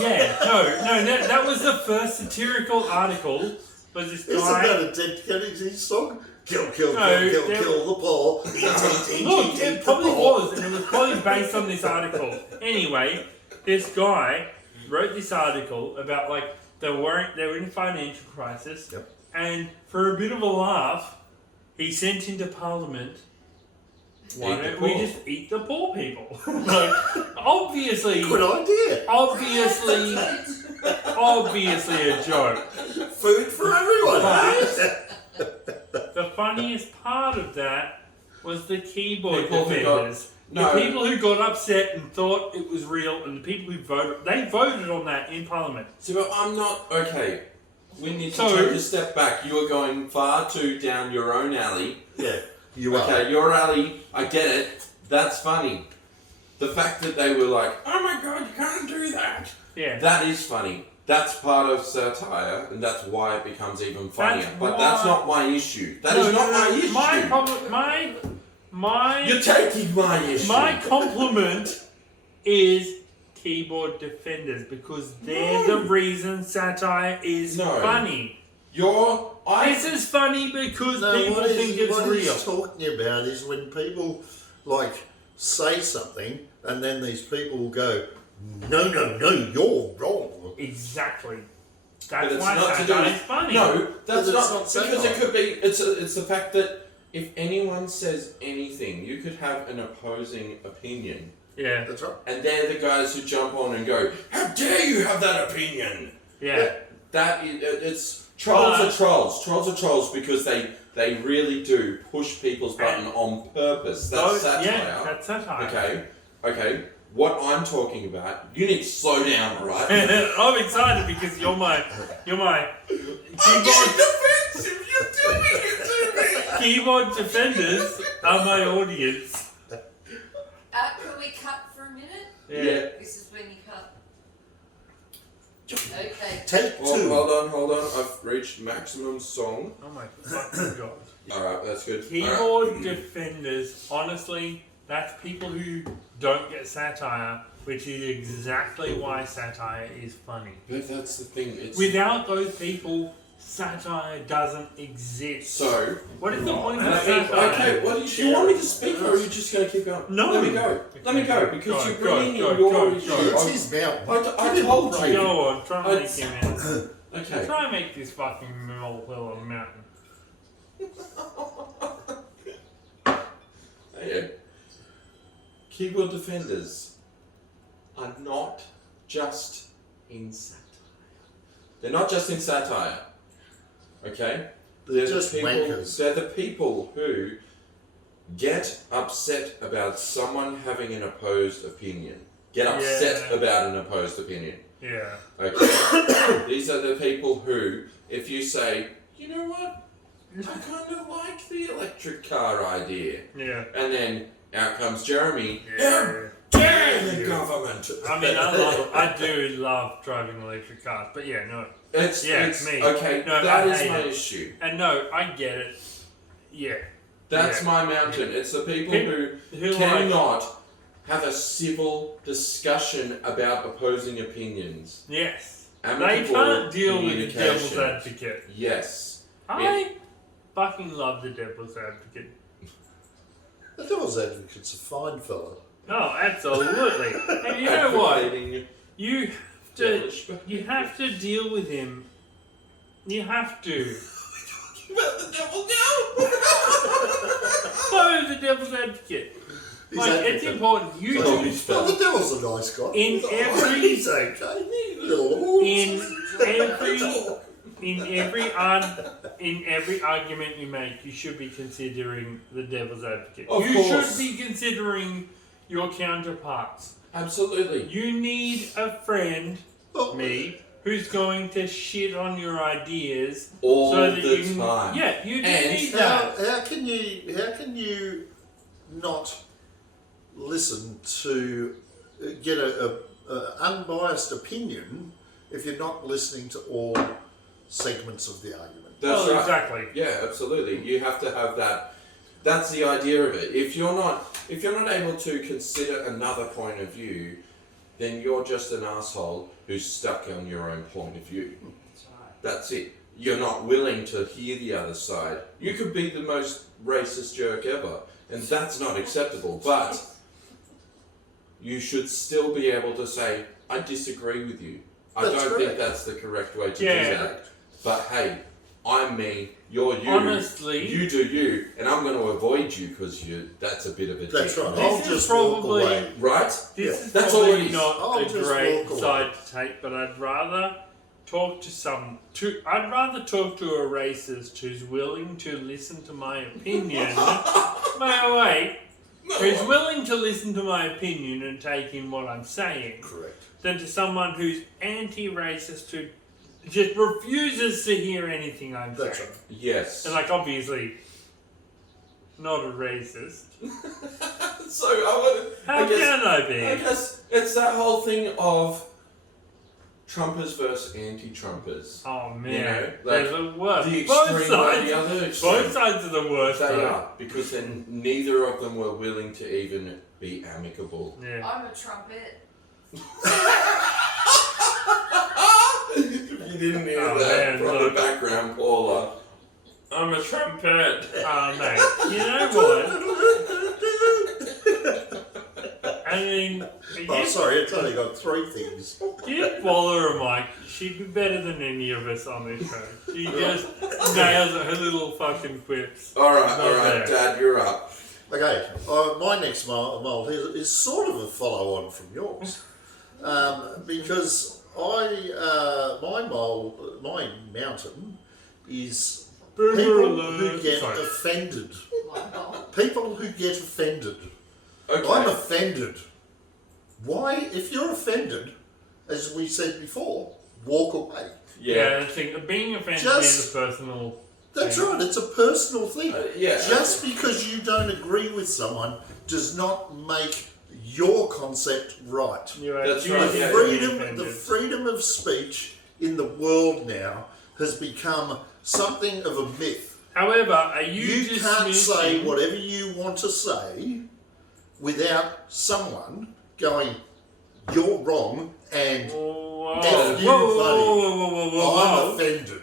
That was the first satirical article. Was this Isn't guy? that a Dead Kennedys song? Kill No, the poor. Look, it probably was, and it was probably based on this article. Anyway, this guy wrote this article about like they were in a financial crisis, Yep. and for a bit of a laugh, he sent into Parliament. Why don't we just eat the poor people? Like, obviously, Good idea. obviously a joke. Food for everyone. But the funniest part of that was the keyboard People who defenders. got- The people who got upset and thought it was real, and the people who they voted on that in Parliament. So, but I'm not okay. We need to So- take a step back. You are going far too down your own alley. Yeah, you are. Okay, your alley. I get it. That's funny. The fact that they were like, "Oh my god, you can't do that." Yeah. That is funny. That's part of satire, and that's why it becomes even funnier. That's But why- that's not my issue. That is not my issue. My problem, my You're taking my issue. my compliment is keyboard defenders because they're the reason satire is No. funny. This is funny because people think it's what real. he's talking about is when people like say something and then these people go, no, you're wrong. Exactly. But That's it's why not to do satire with- is funny. No, that's But it's not not because satire. it could be. It's the fact that if anyone says anything, you could have an opposing opinion, Yeah. That's right. and they're the guys who jump on and go, "How dare you have that opinion?" Yeah. That is, it's trolls are trolls. Trolls are trolls because they really do push people's button on purpose. That's satire. Yeah, that's satire. Okay. What I'm talking about, you need to slow down, alright? I'm excited because you're my I'm keyboard getting defensive. You're doing it to me. keyboard defenders are my audience. Can we cut for a minute? Yeah. This is when you cut. Okay. Take Well, two. hold on. I've reached maximum song. Oh my fucking god. Alright, that's good. Alright. Keyboard defenders, honestly, that's people who don't get satire, which is exactly why satire is funny. But that's the thing. It's Without those people, satire doesn't exist. so. What is the point of Okay, satire? do you want me to speak or are you just going to keep going? No. Let me go. Let me go because Go, you're go, bringing go, in your go, issue. go. It's his mouth. I told you. Go on, try and make It's- him out. Okay. Try and make this fucking molehill a mountain. Yeah. Keyboard defenders are not just in satire. They're not just in satire. Okay? They're just wankers. They're the people who get upset about someone having an opposed opinion. Get upset Yeah. about an opposed opinion. Yeah. Okay? These are the people who, if you say, you know what? I kind of like the electric car idea. Yeah. And then out comes Jeremy. Yeah. Damn the government! I mean, I do love driving electric cars, but yeah, no. It's me. Okay, No, that I is hate my it. issue. And no, I get it. Yeah. That's Yeah. my mountain. It's the people Who like, cannot have a civil discussion about opposing opinions. yes. They Amicable can't deal with the devil's communication. advocate. Yes. I fucking love the devil's advocate. The devil's advocate's a fine fella. Oh, absolutely. And you know what? Advocating You devilish you have to deal with him. You have to. about the devil now. advocate. He's Like, advocate. it's important. You Oh, do the stuff. devil's a nice guy. In every- He's okay. Little horse. In every argument you make, you should be considering the devil's advocate. Of You course. should be considering your counterparts. Absolutely. You need a friend, Well, me, who's going to shit on your ideas All so that the you can, time. Yeah, you do And need that. How can you not listen to get a unbiased opinion if you're not listening to all segments of the argument? That's Well, right. exactly. Yeah, absolutely. You have to have that. That's the idea of it. If you're not able to consider another point of view, then you're just an asshole who's stuck on your own point of view. That's it. You're not willing to hear the other side. You could be the most racist jerk ever, and that's not acceptable. But you should still be able to say, I disagree with you. I That's don't correct. think that's the correct way to do Yeah. that. But hey, I'm me, you're you. Honestly- you do you, and I'm going to avoid you because that's a bit of a That's dick. right. This I'll is just probably- walk away. Right? This Yeah, is that's all probably it is. not I'll a just great walk away. side to take, but I'd rather talk to a racist who's willing to listen to my opinion. Who's willing to listen to my opinion and take in what I'm saying, Correct. than to someone who's anti-racist who just refuses to hear anything I'm That's saying. right. Yes. And like obviously not a racist. So I How guess, can I be? I guess it's that whole thing of Trumpers versus anti-Trumpers. Oh man, You know, they're the worst. The Both extreme or sides, the other extreme. both sides are the worst. They though. are, because then neither of them were willing to even be amicable. Yeah. I'm a trumpet. If you didn't hear Oh, that man, from look. the background, Paula. I'm a trumpet. Oh mate, you know what? I mean, Oh, sorry, it's only got 3 things. give Paula a mic. She'd be better than any of us on this show. She just nails her little fucking quips. Alright, Okay. Dad, you're up. Okay, my next mould is sort of a follow-on from yours, because my mountain is people who get Sorry. offended. My God. People who get offended. Okay. I'm offended. Why, if you're offended, as we said before, walk away. Yeah, I think being offended Just- is a personal. That's thing. right, it's a personal thing. Yeah. Just because you don't agree with someone does not make your concept right. That's You right, are yeah. The freedom of speech in the world now has become something of a myth. However, are you You can't say dismissing- whatever you want to say without someone going, you're wrong, and Whoa, F you, whoa, buddy. whoa, whoa. I'm offended.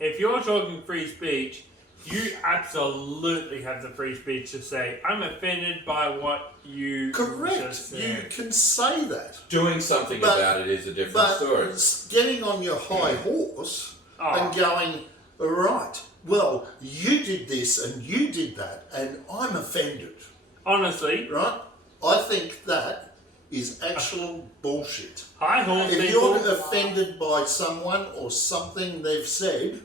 If you're talking free speech, you absolutely have the free speech to say, I'm offended by what you Correct. just You said. can say that. Doing something But- about it is a different But story. getting on your high horse Oh. and going, right, well, you did this and you did that, and I'm offended, Honestly, right? I think that is actual bullshit. high horse If people, you're offended by someone or something they've said,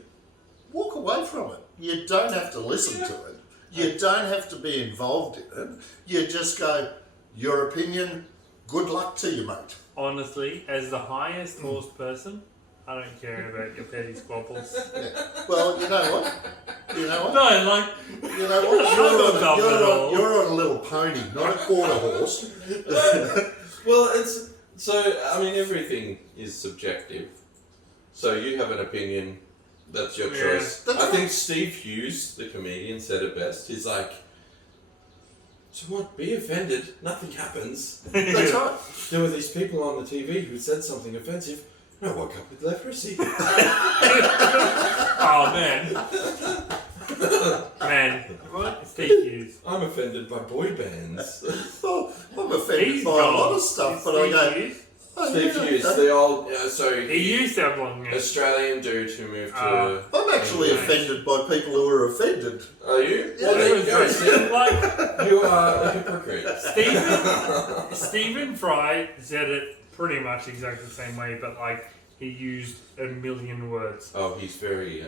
walk away from it. You don't have to listen to it. You don't have to be involved in it. You just go, your opinion, good luck to you, mate. honestly, as the highest horse person, I don't care about your petty squabbles. Yeah. Well, you know what? You know what? No, like, You know what? I'm not dumb at all. You're on a little pony, not a quarter horse. Well, it's so. I mean, everything is subjective. So you have an opinion. That's your Yeah. choice. That's I right. think Steve Hughes, the comedian, said it best. He's like, "So what? Be offended. Nothing happens. That's right. There were these people on the TV who said something offensive. And I woke up with leprosy." oh man. Man, what? Steve Hughes. I'm offended by boy bands. Well, I'm offended He's by a lot gone. of stuff, Is but I Steve go, Hughes? I Steve Hughes, the old he used to have long hair. Australian dude who moved to. I'm actually offended by people who are offended. Are you? Yeah, Well, there you go, Like, Steve. You are a hypocrite. Stephen Fry said it pretty much exactly the same way, but like he used a million words. Oh, he's very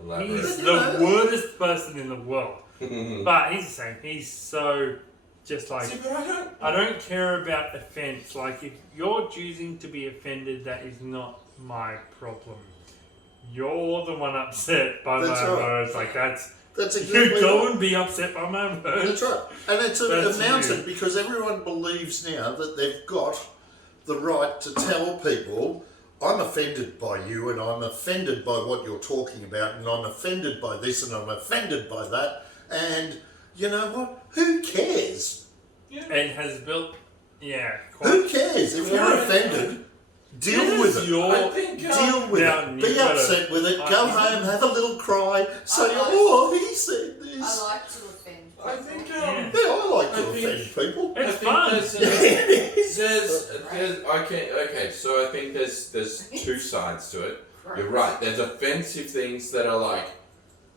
elaborate. He's the worst person in the world. But he's the same. He's so just like, See, but I don't care about offence. Like, if you're choosing to be offended, that is not my problem. You're the one upset by That's my right. words. Like, that's exactly you go right. and be upset by my words. That's right. And it's That's amounted you. because everyone believes now that they've got the right to tell people, I'm offended by you and I'm offended by what you're talking about and I'm offended by this and I'm offended by that. And you know what? Who cares? It has built, Who cares? If you're offended, deal with it. I think, Deal with Mountain, it. Be you've gotta- upset with it. Go home, have a little cry. Say, oh, he said this. I like to offend. I think, Yeah. Yeah, I like to I think- offend people. It's I think fun. okay. So I think there's two sides to it. You're right. There's offensive things that are like,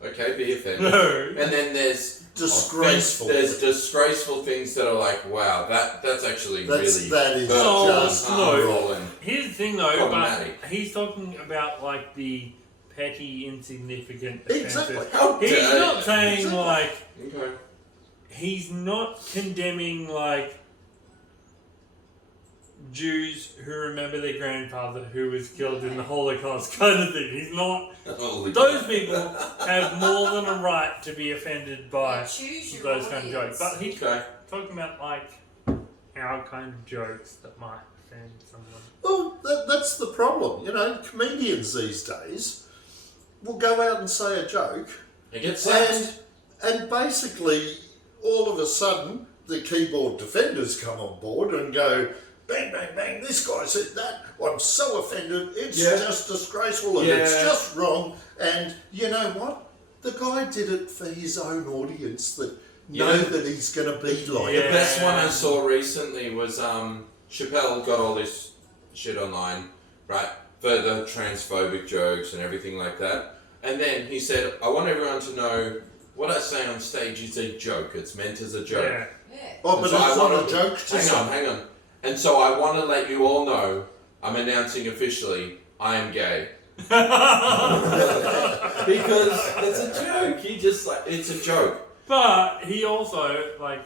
okay, be offended, No. and then there's Disgraceful. There's disgraceful things that are like, wow, that's actually That really is No, just no. and Here's the thing, though, problematic. but he's talking about like the petty, insignificant Exactly. offences. How He's dare not you. saying Exactly. like Okay. he's not condemning like Jews who remember their grandfather who was killed in the Holocaust kind of thing. He's not. Holy Those crap. people have more than a right to be offended by Choose your those kind of audience. jokes. But he's Okay. talking about like our kind of jokes that might offend someone. Well, that's the problem. You know, comedians these days will go out and say a joke, It gets slapped. and basically, all of a sudden, the keyboard defenders come on board and go, bang, bang, bang, this guy said that, I'm so offended, it's Yeah. just disgraceful and Yeah. it's just wrong. And you know what? The guy did it for his own audience that know Yeah. that he's going to be like Yeah. The best one I saw recently was Chappelle got all this shit online, right, for the transphobic jokes and everything like that. And then he said, I want everyone to know what I say on stage is a joke. It's meant as a joke. Yeah. Yeah. Oh, And but so it's I not wanna- a joke to Hang on. And so I want to let you all know, I'm announcing officially, I am gay. Because it's a joke. He just like, it's a joke. But he also, like,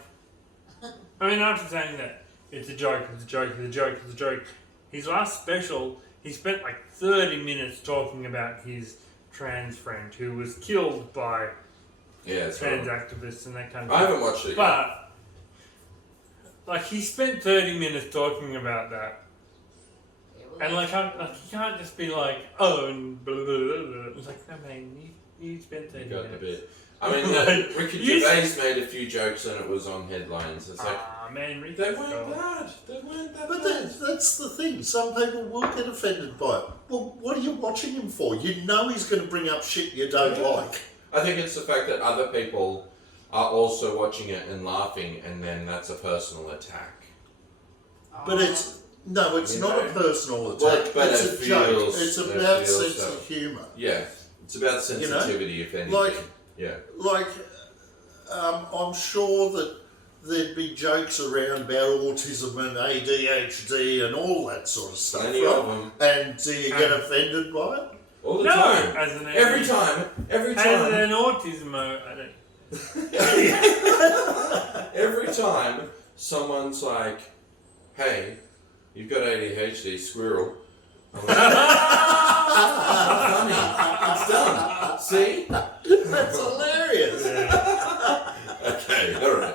I mean, after saying that, it's a joke, it's a joke, it's a joke, it's a joke, his last special, he spent like 30 minutes talking about his trans friend who was killed by Yeah, it's trans right. activists and that kind of I thing. haven't watched it yet. But, like, he spent 30 minutes talking about that. Yeah, well, And, like, you can't just be like, oh, and blah, blah, blah, blah. It's like, no, man, you spent 30 You got the minutes. bit. I mean, Like, Ricky you- Gervais made a few jokes and it was on headlines. It's like, Man, Ricky they Gervais. weren't bad. They weren't that But bad. that's the thing. Some people will get offended by it. Well, what are you watching him for? You know he's going to bring up shit you don't Yeah. like. I think it's the fact that other people are also watching it and laughing, and then that's a personal attack. But it's not a personal attack. Well, but it's it a joke. feels- It's it about feels sense so. of humour. Yeah, it's about sensitivity, if anything. Like, yeah. I'm sure that there'd be jokes around about autism and ADHD and all that sort of stuff, Plenty right? of them. And do you get offended by it? All the No, time. as an Every time. As an autism, I don't. Every time someone's like, hey, you've got ADHD, squirrel. I'm like, funny. It's done. See? That's hilarious. Okay, alright.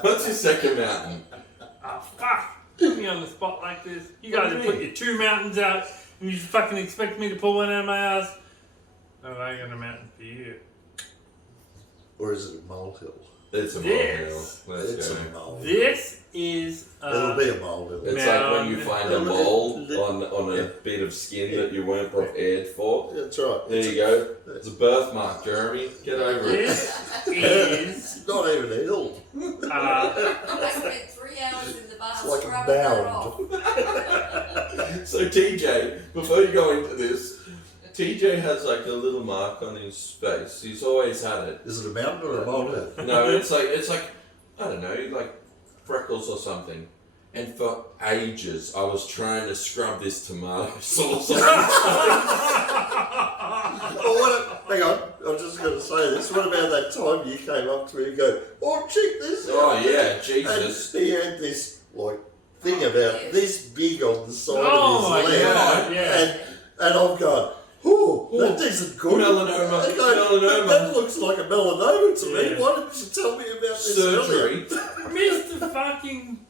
What's your second mountain? Oh, fuck! Put me on the spot like this. You guys What do have you put mean? your 2 mountains out, and you fucking expect me to pull one out of my ass? Oh, I got a mountain for you. Or is it a molehill? It's a This. molehill. Let's It's go. a molehill. This is. It'll be a molehill. It's like when you Mound. find a mole on a bit of skin that you weren't prepared for. That's right. There you go. It's a birthmark, Jeremy. Get over it. This is. It's not even a hill. I spent 3 3 hours in the bath It's like a scrubbing that mound. off. So TJ, before you go into this, TJ has like a little mark on his face. He's always had it. Is it a mountain or a molehill? No, it's like I don't know, like freckles or something. And for ages, I was trying to scrub this tomato sauce off. Hang on, I'm just going to say this. What about that time you came up to me and go, oh, check this out? Oh yeah, Jesus. And he had this, like, thing about this big on the side Oh of my his leg. God, yeah. And I'm going, oh, that isn't good. Melanoma. I go, Melanoma. That looks like a melanoma to me. Yeah. Why didn't you tell me about this Surgery. Mr. fucking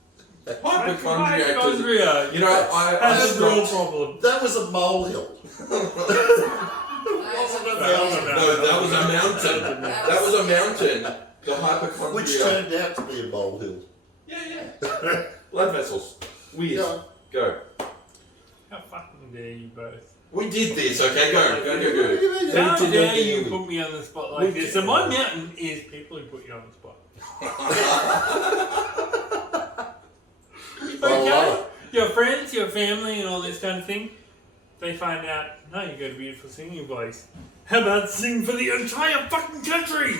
Hypochondriac. You know, I That's a real stopped. problem. That was a molehill. Wasn't a mountain. No, that was a mountain. That was a mountain. The hypochondria. Which turned out to be a molehill. Yeah. Blood vessels. Weird. Yeah. Go. How fucking dare you both? We did this, okay? Go. What do you mean? How did dare that you daily. put me on the spot like this? So my mountain is people who put you on the spot. Okay? Your friends, your family, and all this kind of thing, they find out, no, you got a beautiful singing voice. How about sing for the entire fucking country?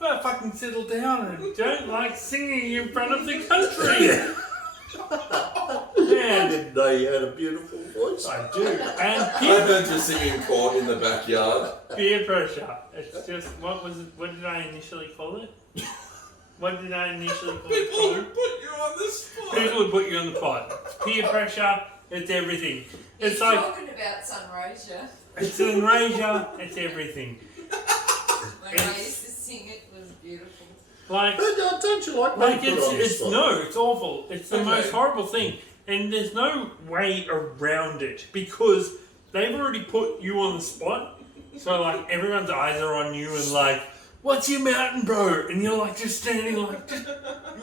How about fucking settle down and don't like singing in front of the country? I Man, didn't know you had a beautiful voice. I do. And I heard you singing corn in the backyard. peer pressure. It's just, what did I initially call it? What did I initially call People it? would put you on the spot. People would put you on the spot. Peer pressure, it's everything. It's He's like, talking about Sunraysia. it's an erasure, it's everything. When I used to sing it was beautiful. Like, But don't you like being put on the it's spot? no, it's awful. It's the Okay. most horrible thing. And there's no way around it because they've already put you on the spot. So, like, everyone's eyes are on you and, like, what's your mountain, bro? And you're, like, just standing, like,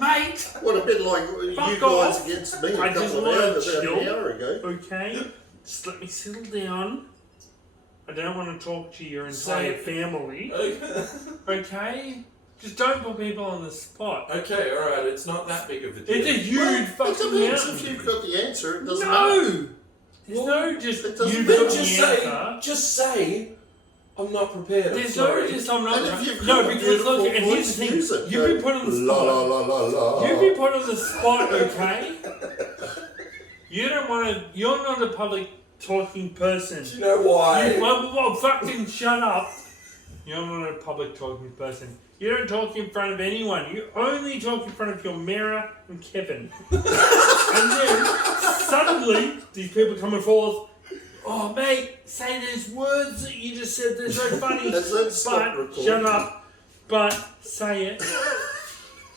mate, What a bit like you Fuck guys off. against me a I just couple of wanna hours, about chill. an hour ago. okay? Just let me settle down. I don't want to talk to your So- entire family, Okay. okay? Just don't put people on the spot. Okay, alright, it's not that big of a deal. It's a huge Well, it fucking depends mountain. if you've got the answer. It doesn't matter. No! There's Well, no just it doesn't you've matter. got the answer. Just say, I'm not prepared, I'm There's sorry. no just I'm not. And if you've No, got a because beautiful look, and here's voice, the thing: use it. you've been put on the La la spot. la la la. You've been put on the spot, okay? You don't want to. You're not a public talking person. Do you know why? Well, fucking shut up. You're not a public talking person. You don't talk in front of anyone. You only talk in front of your mirror and Kevin. And then suddenly these people coming forth. Oh, mate, say those words that you just said. They're so funny. Has that stopped But recording? shut up. But say it.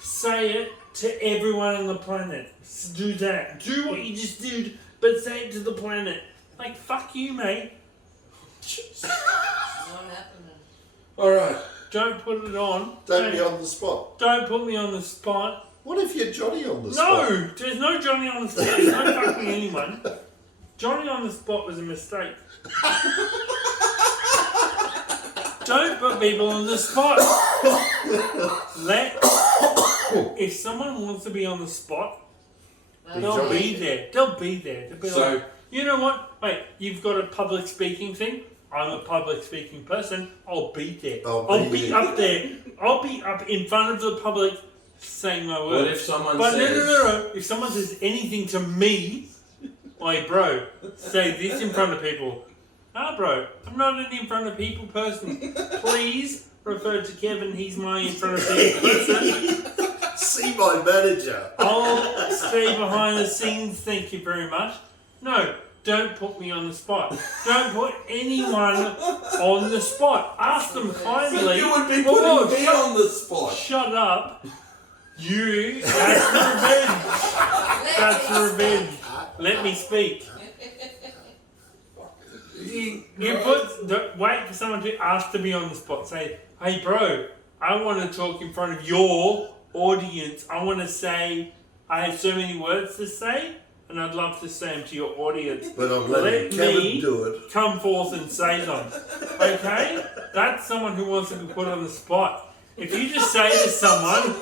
Say it to everyone on the planet. Do that. Do what you just did, but say it to the planet. Like, fuck you, mate. It's not happening. Alright. Don't put it on. Don't be on the spot. Don't put me on the spot. What if you're Johnny on the spot? No! There's no Johnny on the spot. There's no fucking anyone. Johnny on the spot was a mistake. Don't put people on the spot. If someone wants to be on the spot, they'll Johnny. be there. They'll be there. They'll be So- like, you know what? Wait, you've got a public speaking thing. I'm a public speaking person. I'll be there. I'll be there. up there. I'll be up in front of the public saying my words. What if someone But says... no. If someone says anything to me, like, bro, say this in front of people. Ah, bro, I'm not an in front of people person. Please refer to Kevin. He's my in front of people person. See my manager. I'll stay behind the scenes. Thank you very much. No, don't put me on the spot. Don't put anyone on the spot. Ask them kindly. But you would be Whoa, putting me on the spot. Shut up. You. That's revenge. That's revenge. Let me speak. You wait for someone to ask to be on the spot. Say, hey bro, I want to talk in front of your audience. I want to say, I have so many words to say, and I'd love to say them to your audience. But I'm letting Kevin do it. Come forth and say them. Okay? That's someone who wants to be put on the spot. If you just say to someone,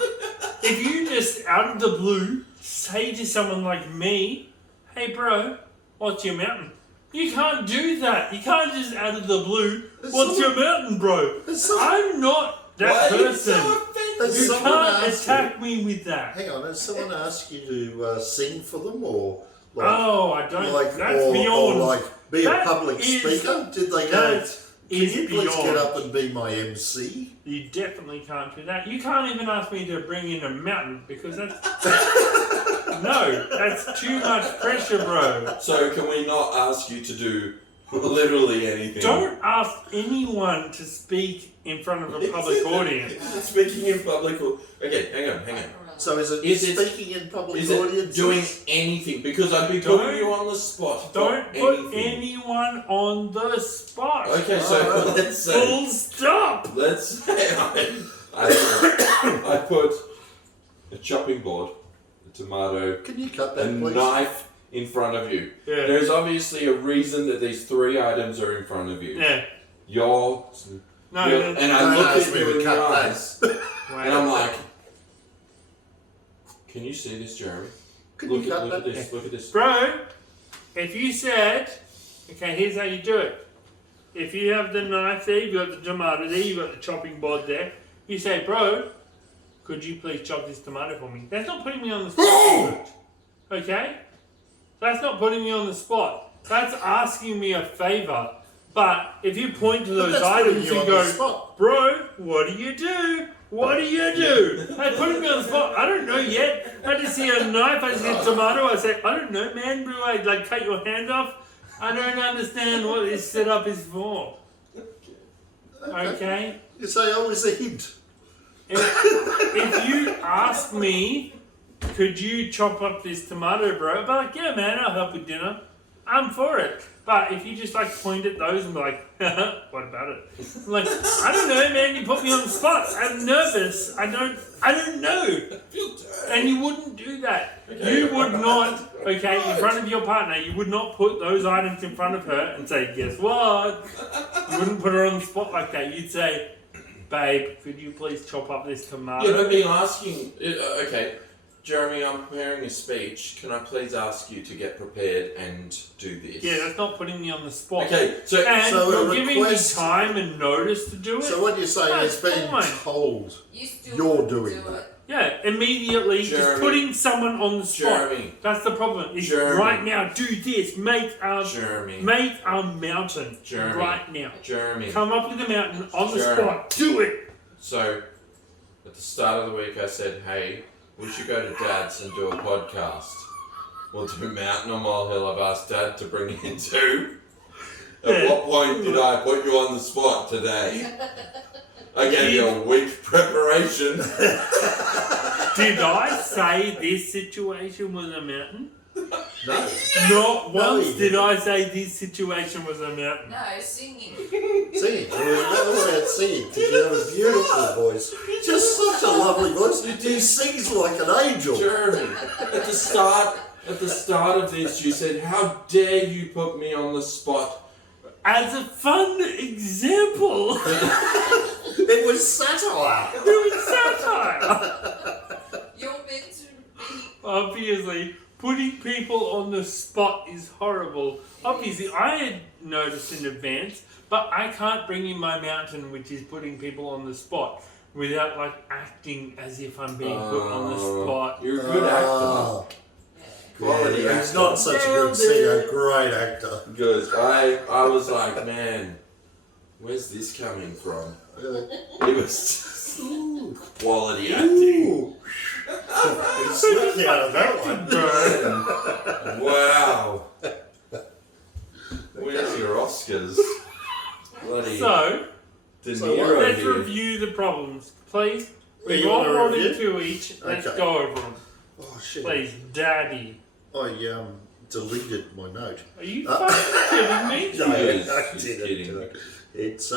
if you just out of the blue say to someone like me, "Hey, bro, what's your mountain?" You can't do that. You can't just out of the blue, "What's your mountain, bro?" I'm not that person. You can't attack me with that. Hang on, has someone asked you to sing for them or? Like, I don't. That's or beyond. Or be a public speaker? Did they go? Can you please get up and be my MC? You definitely can't do that. You can't even ask me to bring in a mountain because that's no, that's too much pressure, bro. So can we not ask you to do literally anything? Don't ask anyone to speak in front of a public audience. Is it speaking in public? Okay, hang on. So is it speaking in public audience? Doing anything? Because I'd be putting you on the spot. Don't put anyone on the spot. Okay, so let's say... Full stop! Let's say I put a chopping board, a tomato, Can you cut that, a please? knife in front of you. Yeah. There's obviously a reason that these 3 items are in front of you. Yeah. And I look at you in the eyes, and I'm like, "Can you see this, Jeremy? Look at this. Look at this, Bro, if you said, okay, here's how you do it. If you have the knife there, you've got the tomato there, you've got the chopping board there. You say, "Bro, could you please chop this tomato for me?" That's not putting me on the spot. Okay? That's not putting me on the spot. That's asking me a favor. But if you point to those items and go, "Bro, what do you do? What do you do?" Hey, putting me on the spot. I don't know yet. I just see a knife, I see a tomato, I say, "I don't know, man, bro, I like cut your hand off. I don't understand what this setup is for." Okay? You say, "Oh, it's a hint." If you ask me, "Could you chop up this tomato, bro?" But like, "Yeah, man, I'll help with dinner." I'm for it. But if you just like point at those and be like, "What about it?" I'm like, "I don't know, man. You put me on the spot. I'm nervous. I don't know." And you wouldn't do that. Okay. You would not, in front of your partner, you would not put those items in front of her and say, "Guess what?" You wouldn't put her on the spot like that. You'd say, "Babe, could you please chop up this tomato?" Yeah, but me asking, okay, Jeremy, I'm preparing a speech. Can I please ask you to get prepared and do this? Yeah, that's not putting me on the spot. Okay, so you're giving me time and notice to do it. So what you're saying is being told you're doing that. Yeah, immediately just putting someone on the spot. Jeremy, that's the problem. It's right now, do this. Make a mountain. Right now. Jeremy. Come up with a mountain on the spot. Do it. So, at the start of the week I said, "Hey, we should go to Dad's and do a podcast. We'll do Mountain or Molehill. I've asked Dad to bring in 2. At what point did I put you on the spot today? I gave you a week preparation." Did I say this situation was a mountain? No. Not once did I say this situation was a mountain. No, singing. Singing. It was all about singing. You have a beautiful voice. Just such a lovely voice. He sings like an angel. Jeremy, at the start of this, you said, "How dare you put me on the spot?" As a fun example. It was satire. You're meant to be. Obviously, putting people on the spot is horrible. Obviously, I had noticed in advance, but I can't bring in my mountain, which is putting people on the spot, without like acting as if I'm being put on the spot. You're a good actor. Quality actor. He's not such a good singer, great actor. Good. I was like, man, where's this coming from? It was quality acting. He slipped out of that one. Wow. Where's your Oscars? Bloody So, De Niro let's here. review the problems, please. We've You all wanna brought review? in 2 each. Let's Okay. go over them. Oh shit! Please, Daddy. I deleted my note. Are you fucking kidding me? No, Yes, I he's didn't. kidding. It's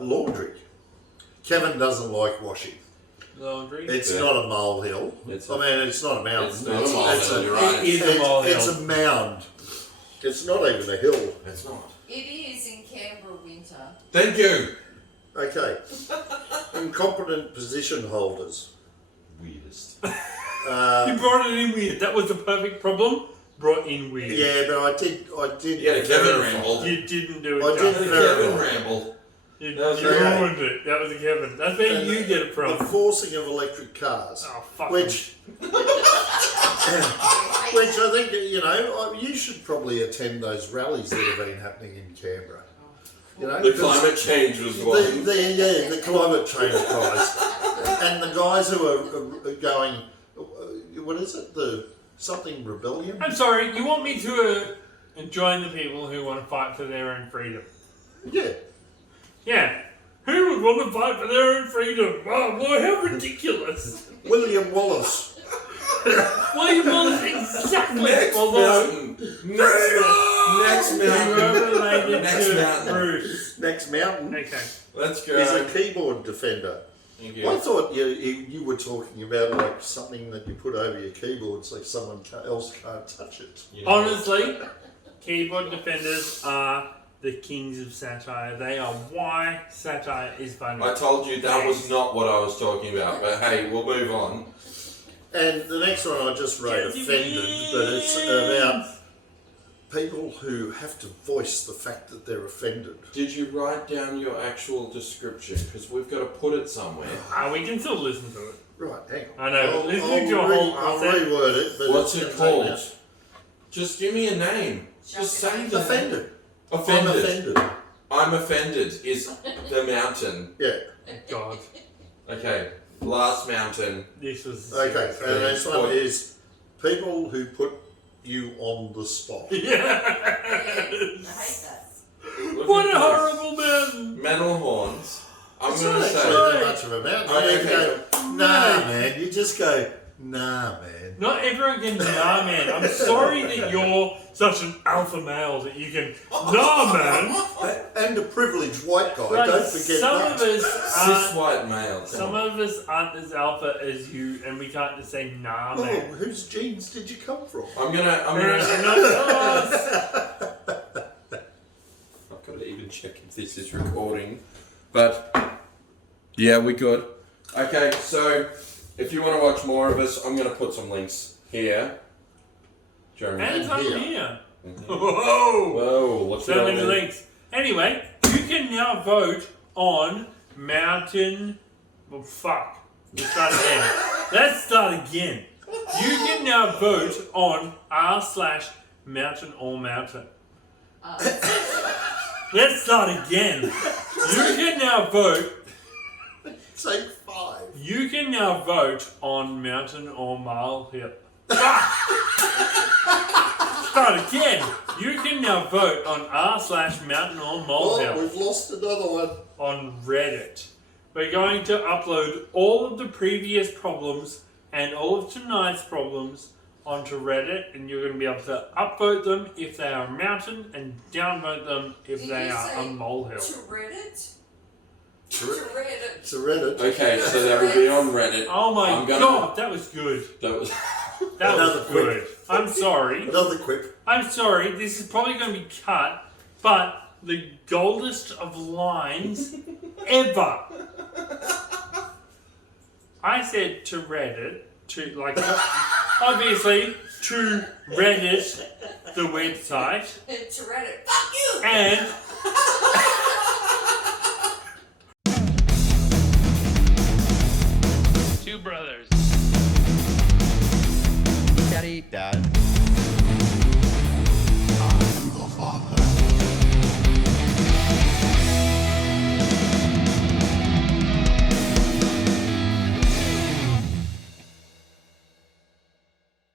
laundry. Kevin doesn't like washing. Laundry. It's not a molehill. It's I mean, it's not a mountain. It's not a molehill, you're right. It is a molehill. It's a mound. It's not even a hill. It's not. It is in Canberra winter. Thank you. Okay. incompetent position holders. Weirdest. You brought it in weird. That was the perfect problem. Brought in weird. Yeah, but I did. Yeah, Kevin rambled. You didn't do it. I did Kevin rambled. You That was ruined it. That was a Kevin. That's where And you get it from. The forcing of electric cars. Oh, fuck. Which I think, you should probably attend those rallies that have been happening in Canberra. The climate change was one. The climate change guys. And the guys who are going, what is it? Something rebellion? I'm sorry, you want me to join the people who want to fight for their own freedom? Yeah. Yeah. Who would want to fight for their own freedom? Oh, boy, how ridiculous. William Wallace. William Wallace, exactly. Next mountain. Next You were mountain. related Next to mountain. Bruce. Next mountain. Okay. Let's go. He's a keyboard defender. Thank I you. thought you were talking about like something that you put over your keyboard so someone else can't touch it. Honestly, keyboard defenders are the kings of satire. They are why satire is funny. I told you that was not what I was talking about, but hey, we'll move on. And the next one I just wrote offended, but it's about people who have to voice the fact that they're offended. Did you write down your actual description? Because we've got to put it somewhere. We can still listen to it. Right, hang on. I know, listening to a whole I'll set- reword it, but What's it's it gonna called? take that. Just give me a name. Just say the Offended. I'm Offended. offended. I'm offended is the mountain. Yeah. God, Okay, last mountain. this was Okay, and the next one is people who put you on the spot. I hate Yes. that. Look What at a this. horrible man! Metal horns. I'm It's going not to actually say. that much of a mountain. Oh, You okay. go, nah, man. You just go, nah, man. Not everyone can nah man. I'm sorry that you're such an alpha male that you can nah man. And a privileged white guy. Like, Don't forget some that. of us Cis aren't. white male. Some of us aren't as alpha as you, and we can't just say nah Oh, man. whose genes did you come from? I'm gonna. They're not us. I've got to even check if this is recording, but yeah, we good. Okay, so if you want to watch more of us, I'm gonna put some links here. Jeremy. And I'm here. here. Mhm. Whoa! Whoa, what's So many links. Anyway, you can now vote on Mountain. Well, fuck. Let's start again. Let's start again. You can now vote on r/mountain or mountain. Let's start again. You can now vote. Take 5. You can now vote on mountain or molehill. Start again. You can now vote on r/mountain or Oh, molehill we've lost another one. on Reddit. We're going to upload all of the previous problems and all of tonight's problems onto Reddit, and you're going to be able to upvote them if they are a mountain and downvote them if Did they you are a say molehill. To Reddit? To To Reddit. Reddit. Okay, so that will be on Reddit. Oh my I'm gonna- god, that was good. That was. That Another was good. I'm sorry. Another quip. I'm sorry, this is probably going to be cut, but the goldest of lines ever. I said to Reddit, obviously, to Reddit, the website, To Reddit. Fuck you! and